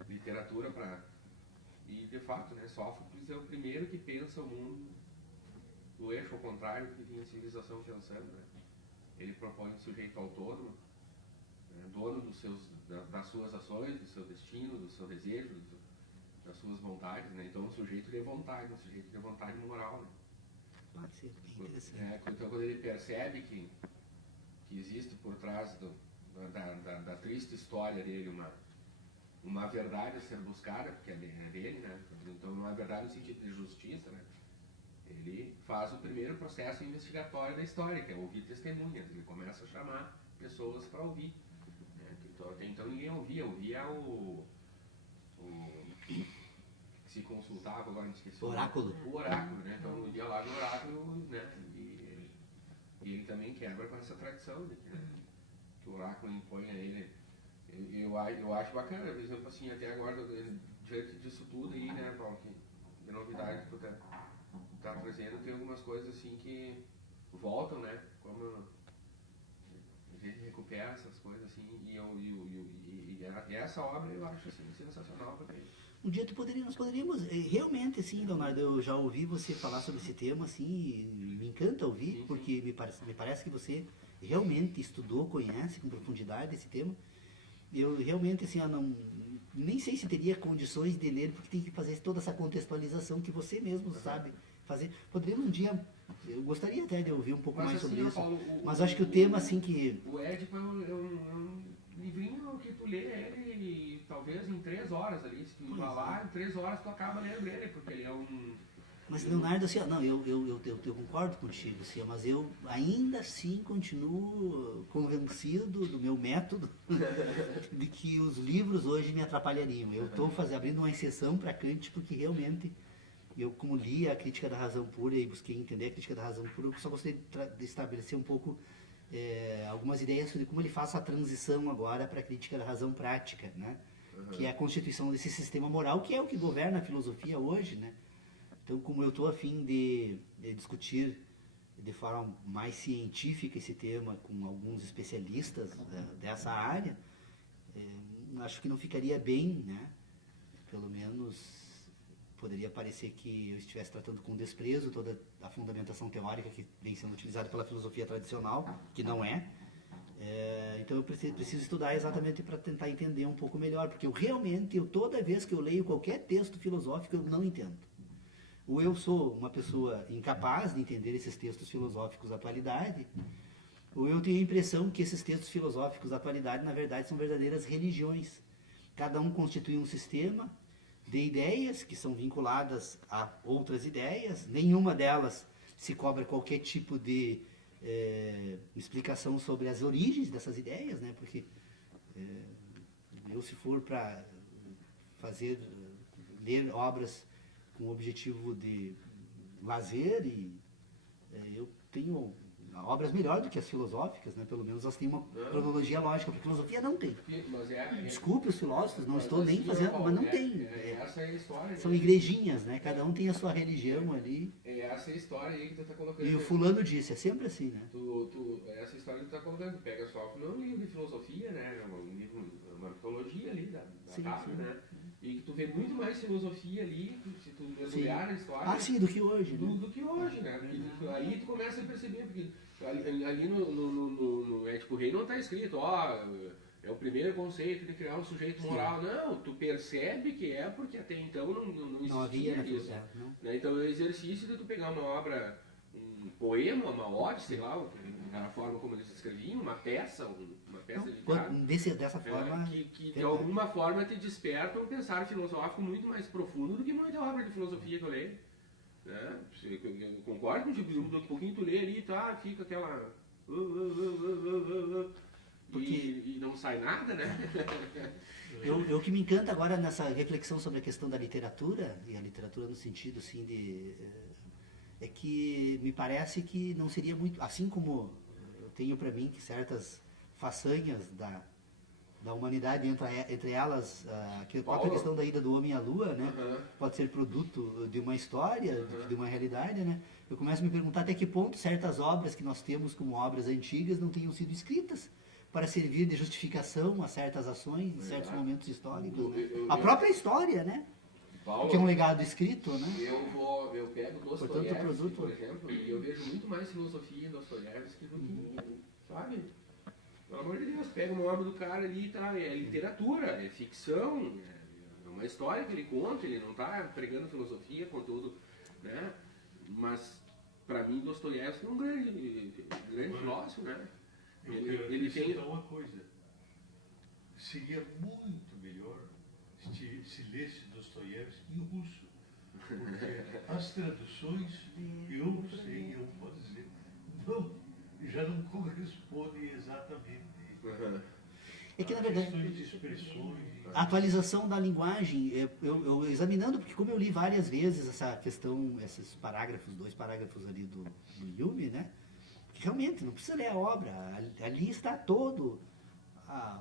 de literatura para... E, de fato, né? Sófocles é o primeiro que pensa o mundo do eixo ao contrário que vinha a civilização pensando, né? Ele propõe um sujeito autônomo, né? Dono das suas ações, do seu destino, do seu desejo, das suas vontades, né? Então, um sujeito de vontade, um sujeito de vontade moral, né? Pode ser, bem interessante. Então, quando ele percebe que existe por trás da triste história dele uma verdade a ser buscada, porque é dele, né? Então, não é verdade no sentido de justiça, né? Ele faz o primeiro processo investigatório da história, que é ouvir testemunhas. Ele começa a chamar pessoas para ouvir, né? Então ninguém ouvia o se consultava, agora não esqueci o oráculo. O oráculo, né? Então eu ia lá no oráculo, né? E ele também quebra com essa tradição, né? Que o oráculo impõe a ele. Eu acho bacana, por exemplo, assim, até agora, diante disso tudo aí, né, Paulo, que de novidade que tu tá tá trazendo, tem algumas coisas assim que voltam, né? Como a gente recupera essas coisas assim, e essa obra eu acho assim, sensacional também. Um dia nós poderíamos, realmente, assim, Leonardo, eu já ouvi você falar sobre esse tema, assim, e me encanta ouvir, Sim, sim. porque me parece que você realmente estudou, conhece com profundidade esse tema. Eu realmente, assim, nem sei se teria condições de ler, porque tem que fazer toda essa contextualização que você mesmo sabe fazer. Poderíamos um dia, eu gostaria até de ouvir um pouco mais assim, sobre isso, Paulo, mas acho que o tema, assim, que... O Édipo é um livrinho que tu lê ele talvez em 3 horas ali, se tu vai lá, em 3 horas tu acaba lendo ele, porque ele é um... Mas, Leonardo, assim, não, eu concordo contigo, assim, mas eu ainda assim continuo convencido do meu método de que os livros hoje me atrapalhariam. Eu estou abrindo uma exceção para Kant, porque realmente, eu como li a Crítica da Razão Pura e busquei entender a Crítica da Razão Pura, eu só gostaria de estabelecer um pouco algumas ideias sobre como ele faz a transição agora para a Crítica da Razão Prática, né? Que é a constituição desse sistema moral, que é o que governa a filosofia hoje, né? Então, como eu estou a fim de discutir de forma mais científica esse tema com alguns especialistas dessa área, acho que não ficaria bem, né? Pelo menos poderia parecer que eu estivesse tratando com desprezo toda a fundamentação teórica que vem sendo utilizada pela filosofia tradicional, que não é. Então eu preciso estudar exatamente para tentar entender um pouco melhor, porque toda vez que eu leio qualquer texto filosófico, eu não entendo. Ou eu sou uma pessoa incapaz de entender esses textos filosóficos da atualidade, ou eu tenho a impressão que esses textos filosóficos da atualidade, na verdade, são verdadeiras religiões. Cada um constitui um sistema de ideias que são vinculadas a outras ideias, nenhuma delas se cobra qualquer tipo de explicação sobre as origens dessas ideias, né? Porque se for para ler obras com o objetivo de lazer, eu tenho obras melhores do que as filosóficas, né? Pelo menos elas têm uma cronologia lógica, porque a filosofia não tem. Desculpe os filósofos, não estou nem fazendo, mas não tem. Essa é a história. São igrejinhas, né? Cada um tem a sua religião ali. Essa é a história aí que tu está colocando. E o fulano disse, é sempre assim, né? Essa história que tu está colocando, pega só um livro de filosofia, né? Uma mitologia ali da Tafra, né? E que tu vê muito mais filosofia ali, se tu mergulhar na história. Ah, sim, do que hoje. Do que hoje, né? Porque aí tu começa a perceber, porque ali no Ético Rei não está escrito, é o primeiro conceito de criar um sujeito moral. Sim. Não, tu percebe que é porque até então não existia isso. Né? Então é o exercício de tu pegar uma obra, um poema, uma ode, sei lá, a forma como eles escreviam, uma peça literária. Dessa forma. Que de alguma forma te desperta um pensar filosófico muito mais profundo do que muita obra de filosofia que eu leio. Né? Eu concordo contigo, um pouquinho tu lê ali, tá, fica aquela... E não sai nada, né? O que me encanta agora nessa reflexão sobre a questão da literatura, e a literatura no sentido assim é que me parece que não seria muito, assim como eu tenho para mim que certas façanhas da humanidade, entre elas a própria questão da ida do homem à lua, né? Pode ser produto de uma história, de uma realidade, né? Eu começo a me perguntar até que ponto certas obras que nós temos como obras antigas não tenham sido escritas para servir de justificação a certas ações em certos momentos históricos, né? A própria história, né? Paulo, que é um legado escrito, né? Eu pego Dostoiévski, por exemplo, e eu vejo muito mais filosofia em Dostoiévski do que, sabe? Pelo amor de Deus, pega uma obra do cara ali, tá? É literatura, é ficção, é uma história que ele conta, ele não está pregando filosofia, conteúdo, né? Mas, para mim, Dostoiévski é um grande filósofo, né? Ele tem uma coisa, seria muito melhor se lesse Dostoiévski em russo, porque as traduções, eu posso dizer, já não correspondem exatamente. É que, na verdade, questões de expressões, a atualização da linguagem, eu examinando, porque como eu li várias vezes essa questão, esses parágrafos, 2 parágrafos ali do Hume, né? Porque realmente não precisa ler a obra, ali está todo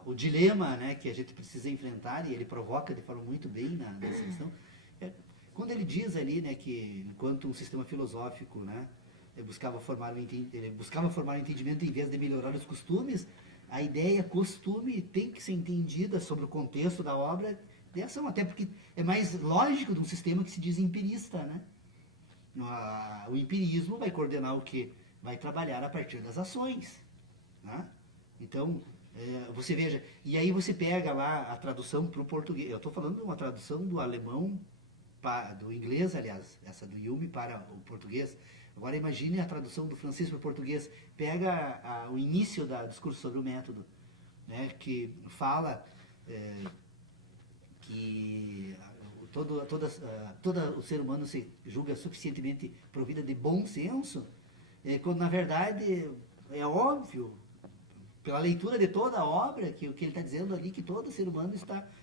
o dilema, né, que a gente precisa enfrentar, e ele provoca de forma muito bem nessa questão. quando ele diz ali, né, que enquanto um sistema filosófico, né, ele buscava formar um entendimento em vez de melhorar os costumes, a ideia costume tem que ser entendida sobre o contexto da obra de ação, até porque é mais lógico de um sistema que se diz empirista, né? O empirismo vai coordenar o quê? Vai trabalhar a partir das ações, né? Então, você veja, e aí você pega lá a tradução para o português, eu estou falando de uma tradução do alemão, do inglês, aliás, essa do Hume para o português. Agora imagine a tradução do francês para o português. Pega o início do discurso sobre o método, né, que fala que todo o ser humano se julga suficientemente provida de bom senso, quando na verdade é óbvio, pela leitura de toda a obra, que o que ele está dizendo ali, que todo ser humano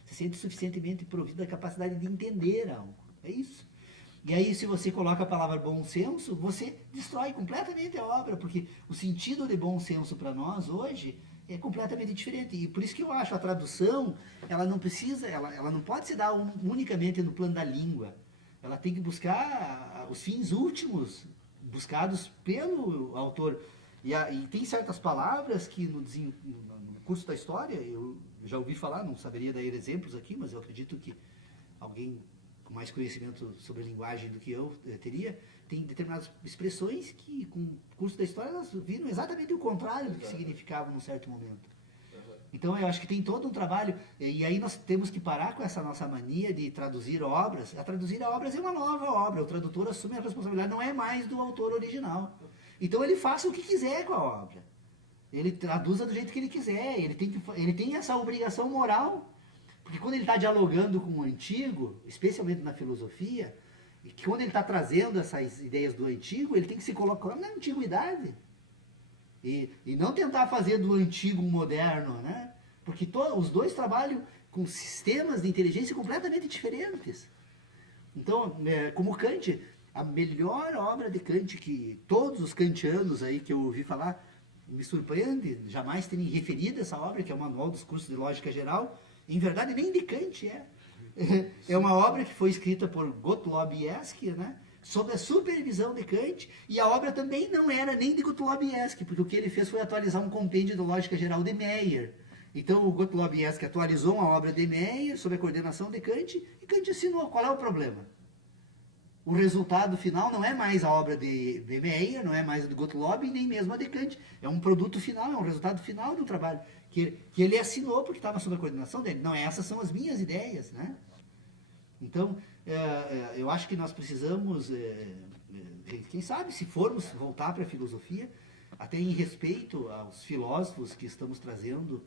se sente suficientemente provido da capacidade de entender algo. É isso. E aí, se você coloca a palavra bom senso, você destrói completamente a obra, porque o sentido de bom senso para nós hoje é completamente diferente. E por isso que eu acho a tradução, ela não precisa, ela não pode se dar unicamente no plano da língua. Ela tem que buscar os fins últimos buscados pelo autor. E tem certas palavras que no curso da história, eu já ouvi falar, não saberia dar exemplos aqui, mas eu acredito que alguém com mais conhecimento sobre linguagem do que eu teria, tem determinadas expressões que, com o curso da história, elas viram exatamente o contrário do que significavam num certo momento. Então, eu acho que tem todo um trabalho, e aí nós temos que parar com essa nossa mania de traduzir obras. A traduzir obras é uma nova obra, o tradutor assume a responsabilidade, não é mais do autor original. Então, ele faça o que quiser com a obra. Ele traduza do jeito que ele quiser, ele tem essa obrigação moral. Porque quando ele está dialogando com o antigo, especialmente na filosofia, e que quando ele está trazendo essas ideias do antigo, ele tem que se colocar na antiguidade. E não tentar fazer do antigo um moderno, né? Porque os dois trabalham com sistemas de inteligência completamente diferentes. Então, como Kant, a melhor obra de Kant, que todos os kantianos aí que eu ouvi falar, me surpreende, jamais terem referido essa obra, que é o Manual dos Cursos de Lógica Geral. Em verdade, nem de Kant é. É uma obra que foi escrita por Gottlob Eske, né, sob a supervisão de Kant, e a obra também não era nem de Gottlob Eske, porque o que ele fez foi atualizar um compêndio de lógica geral de Meyer. Então, o Gottlob Eske atualizou uma obra de Meyer sob a coordenação de Kant, e Kant ensinou. Qual é o problema? O resultado final não é mais a obra de Meyer, não é mais a de Gottlob, nem mesmo a de Kant. É um produto final, é um resultado final do trabalho que ele assinou porque estava sob a coordenação dele. Não, essas são as minhas ideias, né? Então, eu acho que nós precisamos, quem sabe, se formos voltar para a filosofia, até em respeito aos filósofos que estamos trazendo,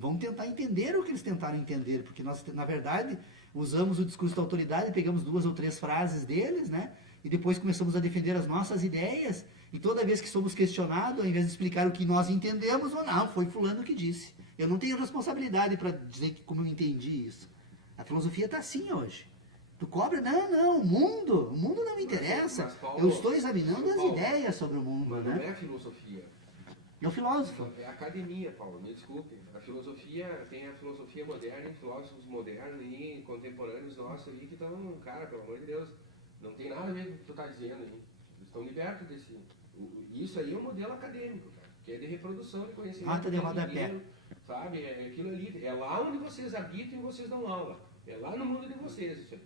vamos tentar entender o que eles tentaram entender, porque nós, na verdade, usamos o discurso da autoridade, pegamos 2 ou 3 frases deles, né? E depois começamos a defender as nossas ideias, e toda vez que somos questionados, ao invés de explicar o que nós entendemos, ou não, foi fulano que disse. Eu não tenho responsabilidade para dizer como eu entendi isso. A filosofia está assim hoje. Tu cobra? Não, o mundo não me interessa. Mas, Paulo, eu estou examinando as Paulo, ideias sobre o mundo, mas né? não é a filosofia. É o filósofo. É a academia, Paulo, me desculpe. A filosofia, tem a filosofia moderna e filósofos modernos e contemporâneos nossos ali que estão, cara, pelo amor de Deus, não tem nada a ver com o que tu está dizendo aí. Eles estão libertos desse... Isso aí é um modelo acadêmico, cara, que é de reprodução de conhecimento. Nota de rodapé. Sabe, é aquilo ali, é lá onde vocês habitam e vocês dão aula. É lá no mundo de vocês, isso aí.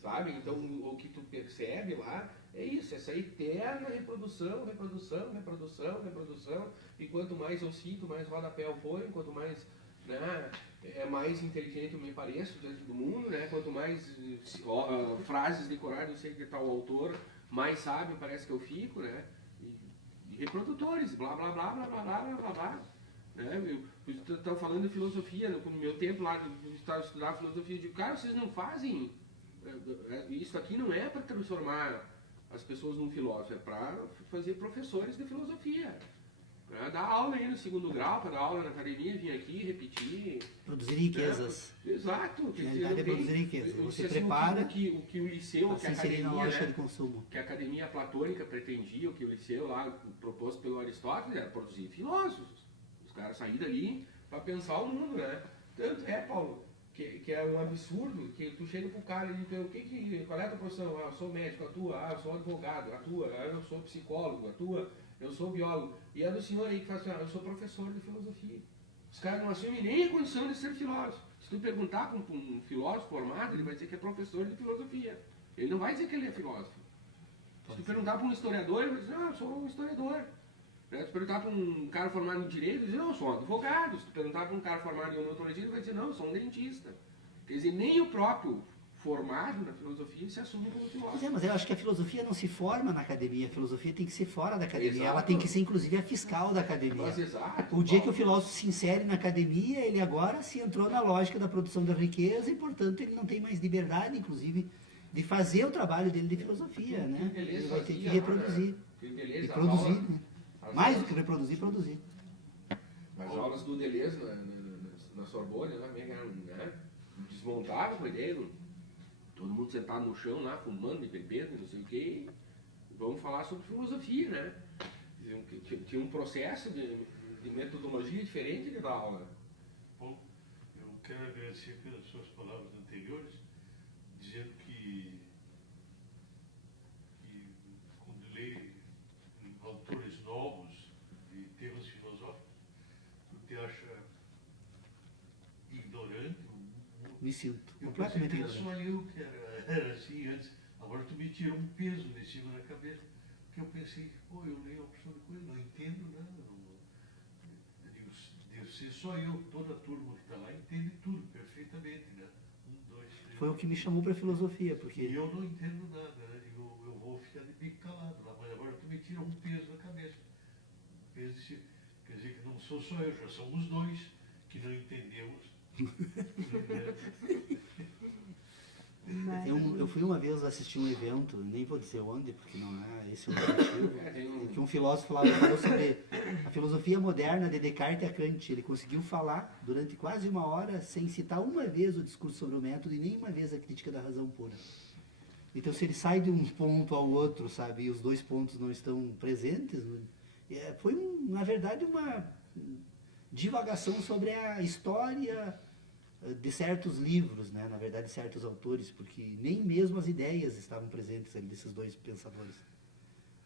Sabe? Então, o que tu percebe lá é isso, essa eterna reprodução, e quanto mais eu cito, mais rodapé eu ponho, quanto mais, né, mais inteligente eu me pareço diante do mundo, né, quanto mais frases decoradas eu sei de tal autor, mais sábio parece que eu fico, né, e reprodutores, blá blá blá blá blá blá blá blá. Né? Eu estava falando de filosofia, no meu tempo lá, eu estava estudando filosofia, eu digo, cara, vocês não fazem, isso aqui não é para transformar as pessoas num filósofo, é para fazer professores de filosofia. Né? Dar aula aí no 2º grau, para dar aula na academia, vir aqui, repetir. Produzir riquezas. Né? Exato. Finalidade é produzir riquezas. Você prepara o que o liceu, que a academia, na lógica de né? consumo. Que a academia platônica pretendia, o que o liceu lá, proposto pelo Aristóteles, era produzir filósofos. Os caras saíram dali para pensar o mundo, né? Tanto Paulo, que é um absurdo, que tu chega pro cara e diz, qual é a tua profissão? Ah, eu sou médico, eu sou advogado, eu sou psicólogo, eu sou biólogo. E é do senhor aí que fala assim, eu sou professor de filosofia. Os caras não assumem nem a condição de ser filósofo. Se tu perguntar para um filósofo formado, ele vai dizer que é professor de filosofia. Ele não vai dizer que ele é filósofo. Se tu perguntar para um historiador, ele vai dizer, eu sou um historiador. Se tu perguntar para um cara formado em direito, ele vai dizer, não, eu sou um advogado. Se tu perguntar para um cara formado em odontologia, ele vai dizer, não, eu sou um dentista. Quer dizer, nem o próprio formado na filosofia se assume como filósofo. Mas eu acho que a filosofia não se forma na academia, a filosofia tem que ser fora da academia. Exato. Ela tem que ser, inclusive, a fiscal da academia. Mas, exato. O dia que o filósofo se insere na academia, ele agora se entrou na lógica da produção da riqueza e, portanto, ele não tem mais liberdade, inclusive, de fazer o trabalho dele de filosofia, né? Ele vai ter que reproduzir. E produzir, né? Mais do que reproduzir, produzir. As aulas do Deleuze na Sorbonne, né? Desmontaram com a ideia, todo mundo sentado no chão lá, fumando e bebendo, não sei o quê, e vamos falar sobre filosofia, né? Tinha um processo de metodologia diferente de dar aula. Bom, eu quero agradecer pelas suas palavras anteriores, dizendo que quando leio autores novos de temas filosóficos, tu te acha ignorante. Me sinto Eu completamente pensei que era ignorante. só eu que era assim antes. Agora tu me tira um peso de cima da cabeça. Porque eu pensei, pô, eu leio a opção de coisa, não entendo nada. Deve ser só eu, toda a turma que está lá entende tudo perfeitamente, né? 1, 2, 3. Foi o que me chamou para a filosofia, porque E eu não entendo nada, né? Eu vou ficar de bico calado lá, mas agora tu me tira um peso da cabeça. Um peso de, quer dizer que não sou só eu, já somos dois que não entendemos. eu fui uma vez assistir um evento, nem vou dizer onde, porque não é esse o objetivo, em que um filósofo falou sobre a filosofia moderna de Descartes a Kant. Ele conseguiu falar durante quase 1 hora sem citar uma vez o discurso sobre o método e nem uma vez a crítica da razão pura. Então, se ele sai de um ponto ao outro, sabe, e os dois pontos não estão presentes, foi, na verdade, uma divagação sobre a história de certos livros, né? Na verdade, certos autores, porque nem mesmo as ideias estavam presentes ali desses dois pensadores.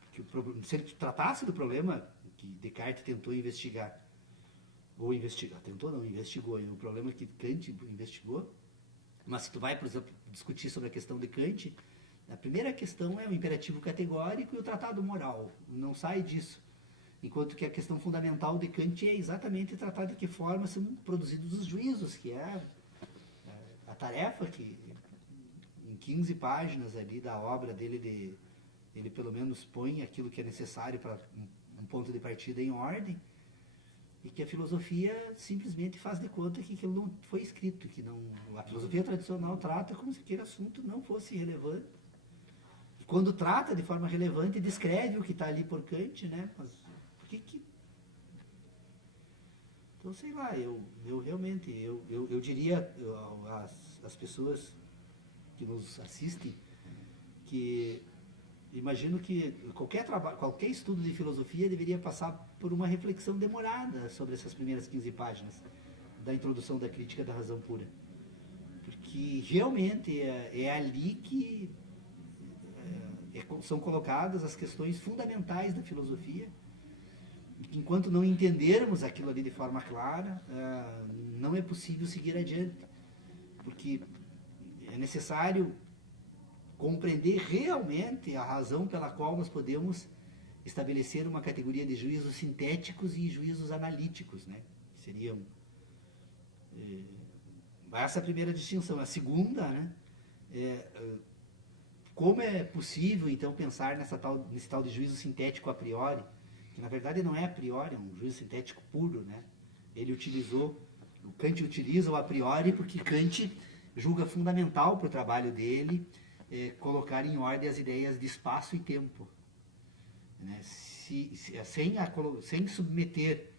Porque se ele tratasse do problema que Descartes tentou investigar, investigou, e o problema que Kant investigou, mas se tu vai, por exemplo, discutir sobre a questão de Kant, a primeira questão é o imperativo categórico e o tratado moral, não sai disso. Enquanto que a questão fundamental de Kant é exatamente tratar de que forma são produzidos os juízos, que é a tarefa que, em 15 páginas ali da obra dele, ele pelo menos põe aquilo que é necessário para um ponto de partida em ordem, e que a filosofia simplesmente faz de conta que aquilo não foi escrito, que não, a filosofia tradicional trata como se aquele assunto não fosse relevante. E quando trata de forma relevante, descreve o que está ali por Kant, né? Mas então, sei lá, eu realmente, eu diria às pessoas que nos assistem que imagino que qualquer estudo de filosofia deveria passar por uma reflexão demorada sobre essas primeiras 15 páginas da introdução da crítica da razão pura. Porque realmente é ali que são colocadas as questões fundamentais da filosofia. Enquanto não entendermos aquilo ali de forma clara, não é possível seguir adiante, porque é necessário compreender realmente a razão pela qual nós podemos estabelecer uma categoria de juízos sintéticos e juízos analíticos, né? Seriam essa é a primeira distinção. A segunda, né, como é possível então pensar nesse tal de juízo sintético a priori, que na verdade não é a priori, é um juízo sintético puro, né? O Kant utiliza o a priori porque Kant julga fundamental para o trabalho dele colocar em ordem as ideias de espaço e tempo, né? Sem submeter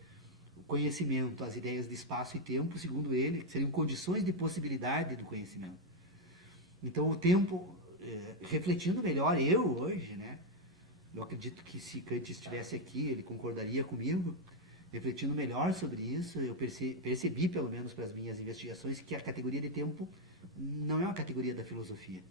o conhecimento às ideias de espaço e tempo, segundo ele, seriam condições de possibilidade do conhecimento. Então o tempo, refletindo melhor eu hoje, né? Eu acredito que se Kant estivesse aqui, ele concordaria comigo, refletindo melhor sobre isso, eu percebi, pelo menos para as minhas investigações, que a categoria de tempo não é uma categoria da filosofia.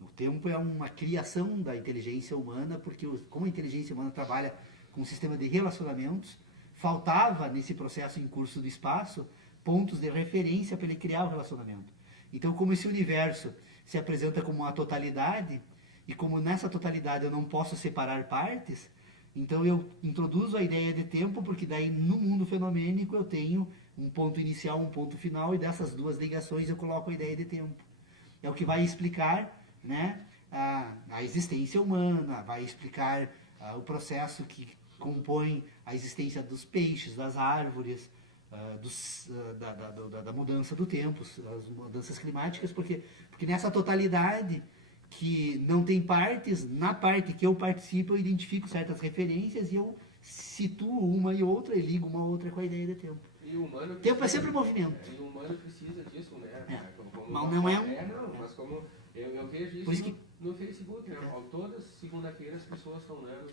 O tempo é uma criação da inteligência humana, porque como a inteligência humana trabalha com um sistema de relacionamentos, faltava nesse processo em curso do espaço pontos de referência para ele criar o relacionamento. Então, como esse universo se apresenta como uma totalidade, e como nessa totalidade eu não posso separar partes, então eu introduzo a ideia de tempo, porque daí no mundo fenomênico eu tenho um ponto inicial, um ponto final, e dessas duas ligações eu coloco a ideia de tempo. É o que vai explicar, né, a existência humana, vai explicar o processo que compõe a existência dos peixes, das árvores, da mudança do tempo, as mudanças climáticas, porque nessa totalidade que não tem partes, na parte que eu participo eu identifico certas referências e eu situo uma e outra e ligo uma outra com a ideia de tempo. E o humano tempo é sempre movimento. E o humano precisa disso, né? Mas não é não, mas como eu vejo isso no Facebook, né? Todas segunda-feira as pessoas estão dando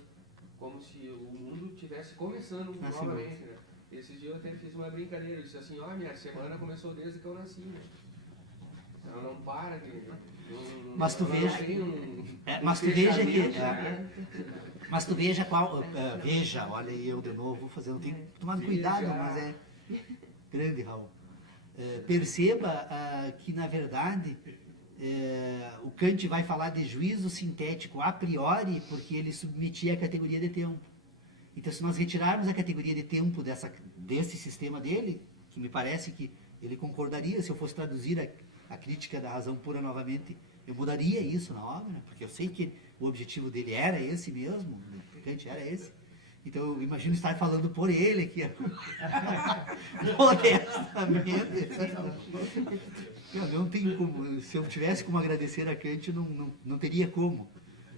como se o mundo estivesse começando novamente, né? Esses dias eu até fiz uma brincadeira, eu disse assim, minha semana começou desde que eu nasci, né? Ela não para de... Mas tu veja mas tu veja qual... veja, olha eu de novo fazendo... Tenho tomado cuidado, mas é grande, Raul. Perceba que, na verdade, o Kant vai falar de juízo sintético a priori porque ele submetia a categoria de tempo. Então, se nós retirarmos a categoria de tempo desse sistema dele, que me parece que ele concordaria, se eu fosse traduzir a crítica da razão pura novamente, eu mudaria isso na obra, porque eu sei que o objetivo dele era esse mesmo, o Kant era esse. Então, eu imagino estar falando por ele aqui, modestamente. Eu não tenho como, se eu tivesse como agradecer a Kant, não teria como,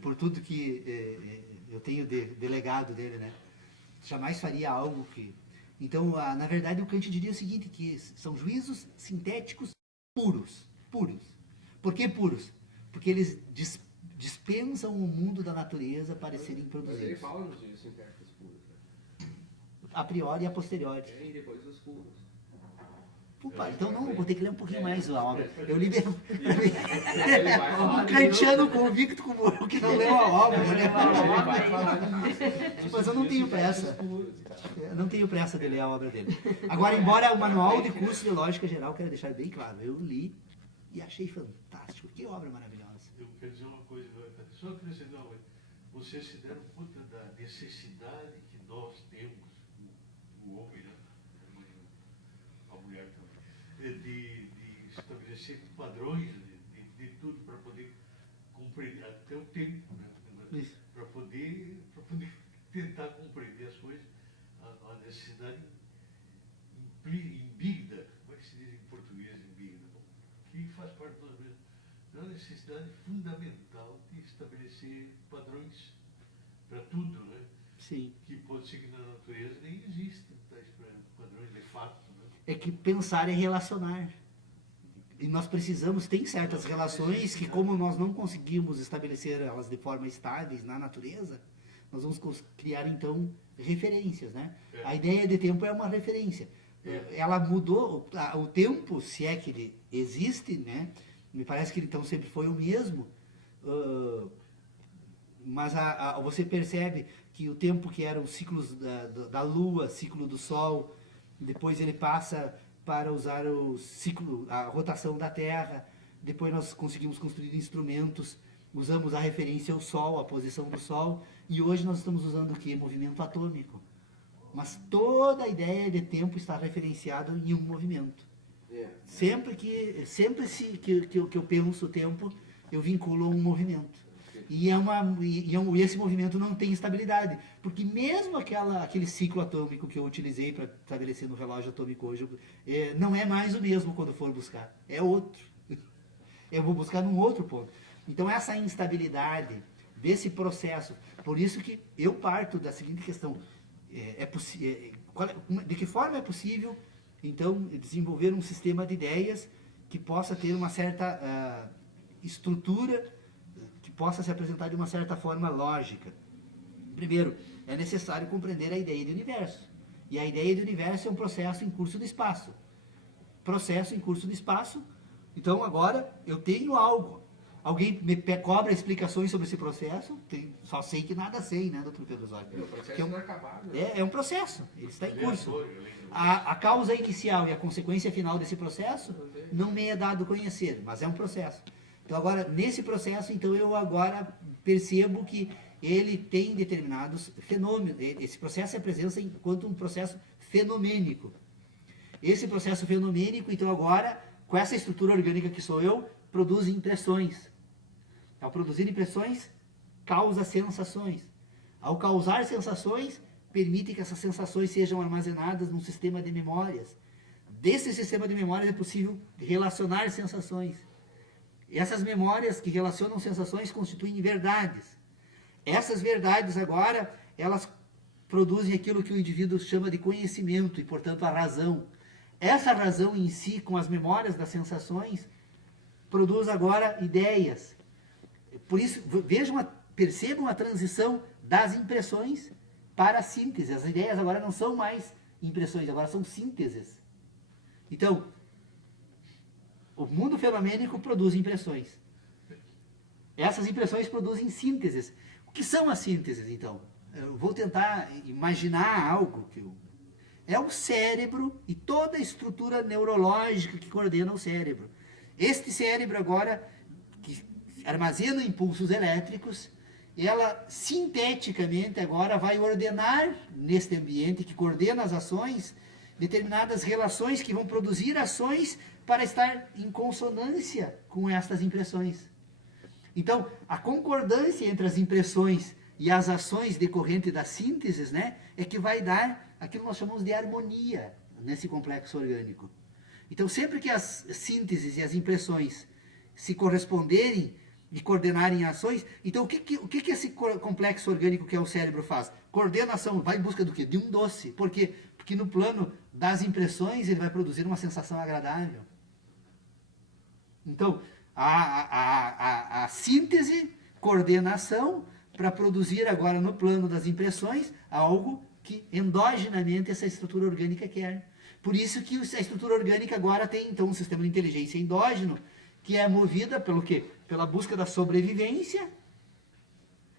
por tudo que eu tenho delegado dele, né? Jamais faria algo que... Então, na verdade, o Kant diria o seguinte, que são juízos sintéticos puros. Por que puros? Porque eles dispensam o mundo da natureza para serem produzidos. Mas ele fala nos juízos sintéticos puros, né? A priori e a posteriori. E depois os puros. Opa, então não, vou ter que ler um pouquinho mais a obra. Eu li um kantiano convicto como eu, que não leu a obra. Né? Mas eu não tenho pressa. Eu não tenho pressa de ler a obra dele. Agora, embora o manual de curso de lógica geral, quero deixar bem claro, eu li e achei fantástico. Que obra maravilhosa. Eu quero dizer uma coisa, só acrescentar uma coisa. Vocês se deram conta da necessidade que nós temos, o homem, né? A mulher também, de estabelecer padrões de tudo para poder compreender, até o tempo, né? Para poder tentar compreender as coisas, a necessidade imbígida, como é que se diz em português imbígida? Que faz parte do mesmo. Então, a necessidade fundamental de estabelecer padrões para tudo, né? Sim. Que pode ser que na natureza nem existem tais padrões de fato, né? É que pensar é relacionar. E nós precisamos, tem certas relações que, como nós não conseguimos estabelecer elas de forma estáveis na natureza, nós vamos criar, então, referências, né? A ideia de tempo é uma referência. Ela mudou, o tempo, se é que ele existe, né? Me parece que ele, então, sempre foi o mesmo, mas você percebe que o tempo que eram os ciclos da Lua, ciclo do Sol, depois ele passa para usar a rotação da Terra, depois nós conseguimos construir instrumentos, usamos a referência ao Sol, a posição do Sol, e hoje nós estamos usando o quê? Movimento atômico. Mas toda a ideia de tempo está referenciada em um movimento. Sempre que eu penso o tempo, eu vinculo a um movimento. E esse movimento não tem estabilidade. Porque mesmo aquele ciclo atômico que eu utilizei para estabelecer no relógio atômico hoje, não é mais o mesmo quando for buscar. É outro. Eu vou buscar num outro ponto. Então essa instabilidade desse processo, por isso que eu parto da seguinte questão, de que forma é possível, então, desenvolver um sistema de ideias que possa ter uma certa estrutura, que possa se apresentar de uma certa forma lógica. Primeiro, é necessário compreender a ideia de universo. E a ideia de universo é um processo em curso do espaço. Processo em curso do espaço. Então, agora, eu tenho algo. Alguém me cobra explicações sobre esse processo? Só sei que nada sei, né, doutor Pedro Osório? O processo inacabado. É um processo, ele está em curso. A causa inicial e a consequência final desse processo não me é dado conhecer, mas é um processo. Então, agora, nesse processo, então, eu agora percebo que ele tem determinados fenômenos. Esse processo se apresenta enquanto um processo fenomênico. Esse processo fenomênico, então, agora, com essa estrutura orgânica que sou eu, produz impressões. Ao produzir impressões, causa sensações. Ao causar sensações, permite que essas sensações sejam armazenadas num sistema de memórias. Desse sistema de memórias é possível relacionar sensações. E essas memórias que relacionam sensações constituem verdades. Essas verdades agora, elas produzem aquilo que o indivíduo chama de conhecimento e, portanto, a razão. Essa razão em si, com as memórias das sensações, produz agora ideias. Por isso, percebam a transição das impressões para a síntese. As ideias agora não são mais impressões, agora são sínteses. Então, o mundo fenomênico produz impressões. Essas impressões produzem sínteses. O que são as sínteses, então? Eu vou tentar imaginar algo que é o cérebro e toda a estrutura neurológica que coordena o cérebro. Este cérebro agora, que armazena impulsos elétricos, ela sinteticamente agora vai ordenar neste ambiente que coordena as ações, determinadas relações que vão produzir ações para estar em consonância com estas impressões. Então, a concordância entre as impressões e as ações decorrentes das sínteses, né, é que vai dar aquilo que nós chamamos de harmonia nesse complexo orgânico. Então, sempre que as sínteses e as impressões se corresponderem e coordenarem ações, então o que esse complexo orgânico que é o cérebro faz? Coordenação, vai em busca do quê? De um doce. Por quê? Porque no plano das impressões ele vai produzir uma sensação agradável. Então, a síntese, coordenação, para produzir agora no plano das impressões algo que endogenamente essa estrutura orgânica quer. Por isso que a estrutura orgânica agora tem então um sistema de inteligência endógeno, que é movida pelo quê? Pela busca da sobrevivência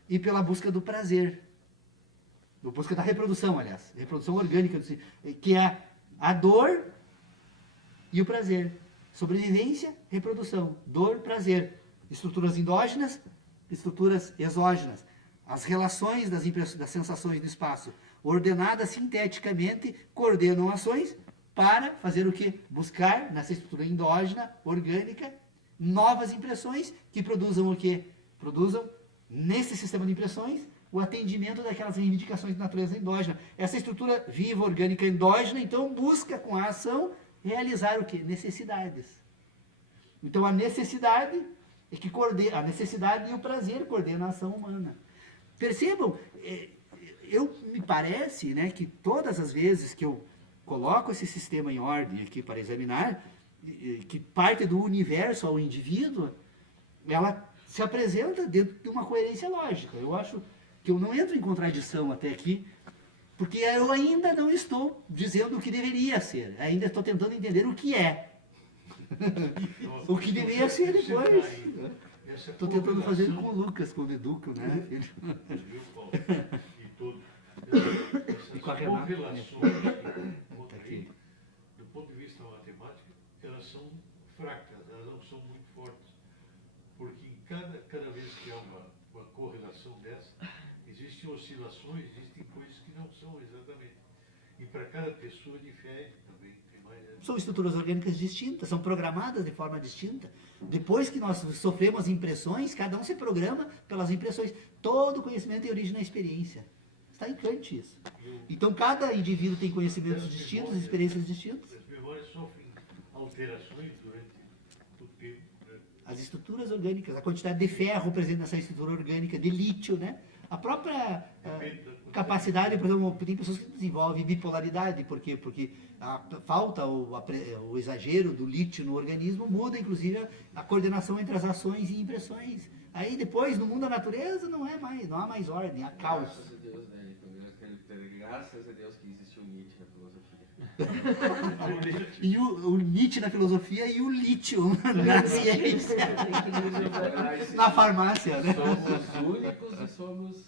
e pela busca do prazer. A busca da reprodução, aliás. Reprodução orgânica, que é a dor e o prazer. Sobrevivência, reprodução. Dor, prazer. Estruturas endógenas, estruturas exógenas. As relações das sensações no espaço, ordenadas sinteticamente, coordenam ações para fazer o quê? Buscar, nessa estrutura endógena, orgânica, novas impressões que produzam o quê? Produzam, nesse sistema de impressões, o atendimento daquelas reivindicações de natureza endógena. Essa estrutura viva, orgânica, endógena, então, busca, com a ação, realizar o quê? Necessidades. Então, a necessidade é que coordena, a necessidade e o prazer coordenam a ação humana. Percebam, me parece, né, que todas as vezes que eu coloco esse sistema em ordem aqui para examinar, que parte do universo ao indivíduo, ela se apresenta dentro de uma coerência lógica. Eu acho que eu não entro em contradição até aqui, porque eu ainda não estou dizendo o que deveria ser. Ainda estou tentando entender o que é. O que deveria ser depois. Estou tentando fazer com o Lucas, com o Educo, né? E tudo. E com a Essas Renata. correlações, aí, do ponto de vista matemático, elas são fracas, elas não são muito fortes. Porque cada vez que há uma correlação dessa, existem oscilações, existem coisas que não são exatamente. E para cada pessoa difere também. São estruturas orgânicas distintas, são programadas de forma distinta. Depois que nós sofremos impressões, cada um se programa pelas impressões. Todo conhecimento tem origem na experiência. Está em Kant isso. Então, cada indivíduo tem conhecimentos distintos, experiências distintas. As memórias sofrem alterações durante o tempo. Né? As estruturas orgânicas, a quantidade de ferro presente nessa estrutura orgânica, de lítio, né? A própria capacidade, por exemplo, tem pessoas que desenvolvem bipolaridade. Por quê? Porque a falta, o exagero do lítio no organismo muda, inclusive, a coordenação entre as ações e impressões. Aí depois, no mundo da natureza, não há mais ordem, há caos. Graças a Deus, né? Então, graças Graças a Deus que existiu Nietzsche na filosofia. E o Nietzsche na filosofia e o lítio na ciência. Na farmácia, né? Somos únicos e somos...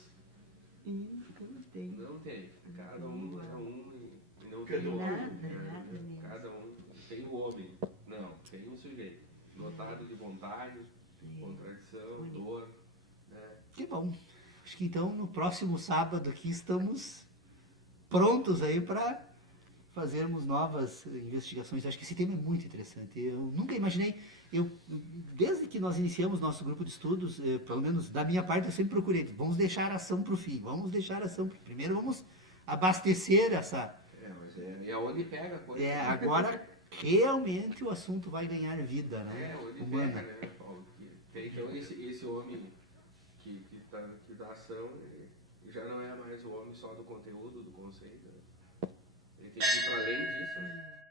Não tem. Não tem. Cada um é um e não Cada tem um. Nada mesmo. Cada um tem o homem. Não, tem um sujeito. Dotado de vontade, contradição, dor. Né? Que bom. Acho que então no próximo sábado aqui estamos prontos aí para fazermos novas investigações. Acho que esse tema é muito interessante. Eu nunca imaginei, desde que nós iniciamos nosso grupo de estudos, pelo menos da minha parte, eu sempre procurei, vamos deixar a ação para o fim, primeiro vamos abastecer essa... Mas é onde pega a coisa. Agora realmente o assunto vai ganhar vida, né? Onde Humana. pega, né, Paulo? Então esse homem que dá ação, ele já não é mais o homem só do conteúdo, do conceito. Né? Ele tem que ir para além disso, né?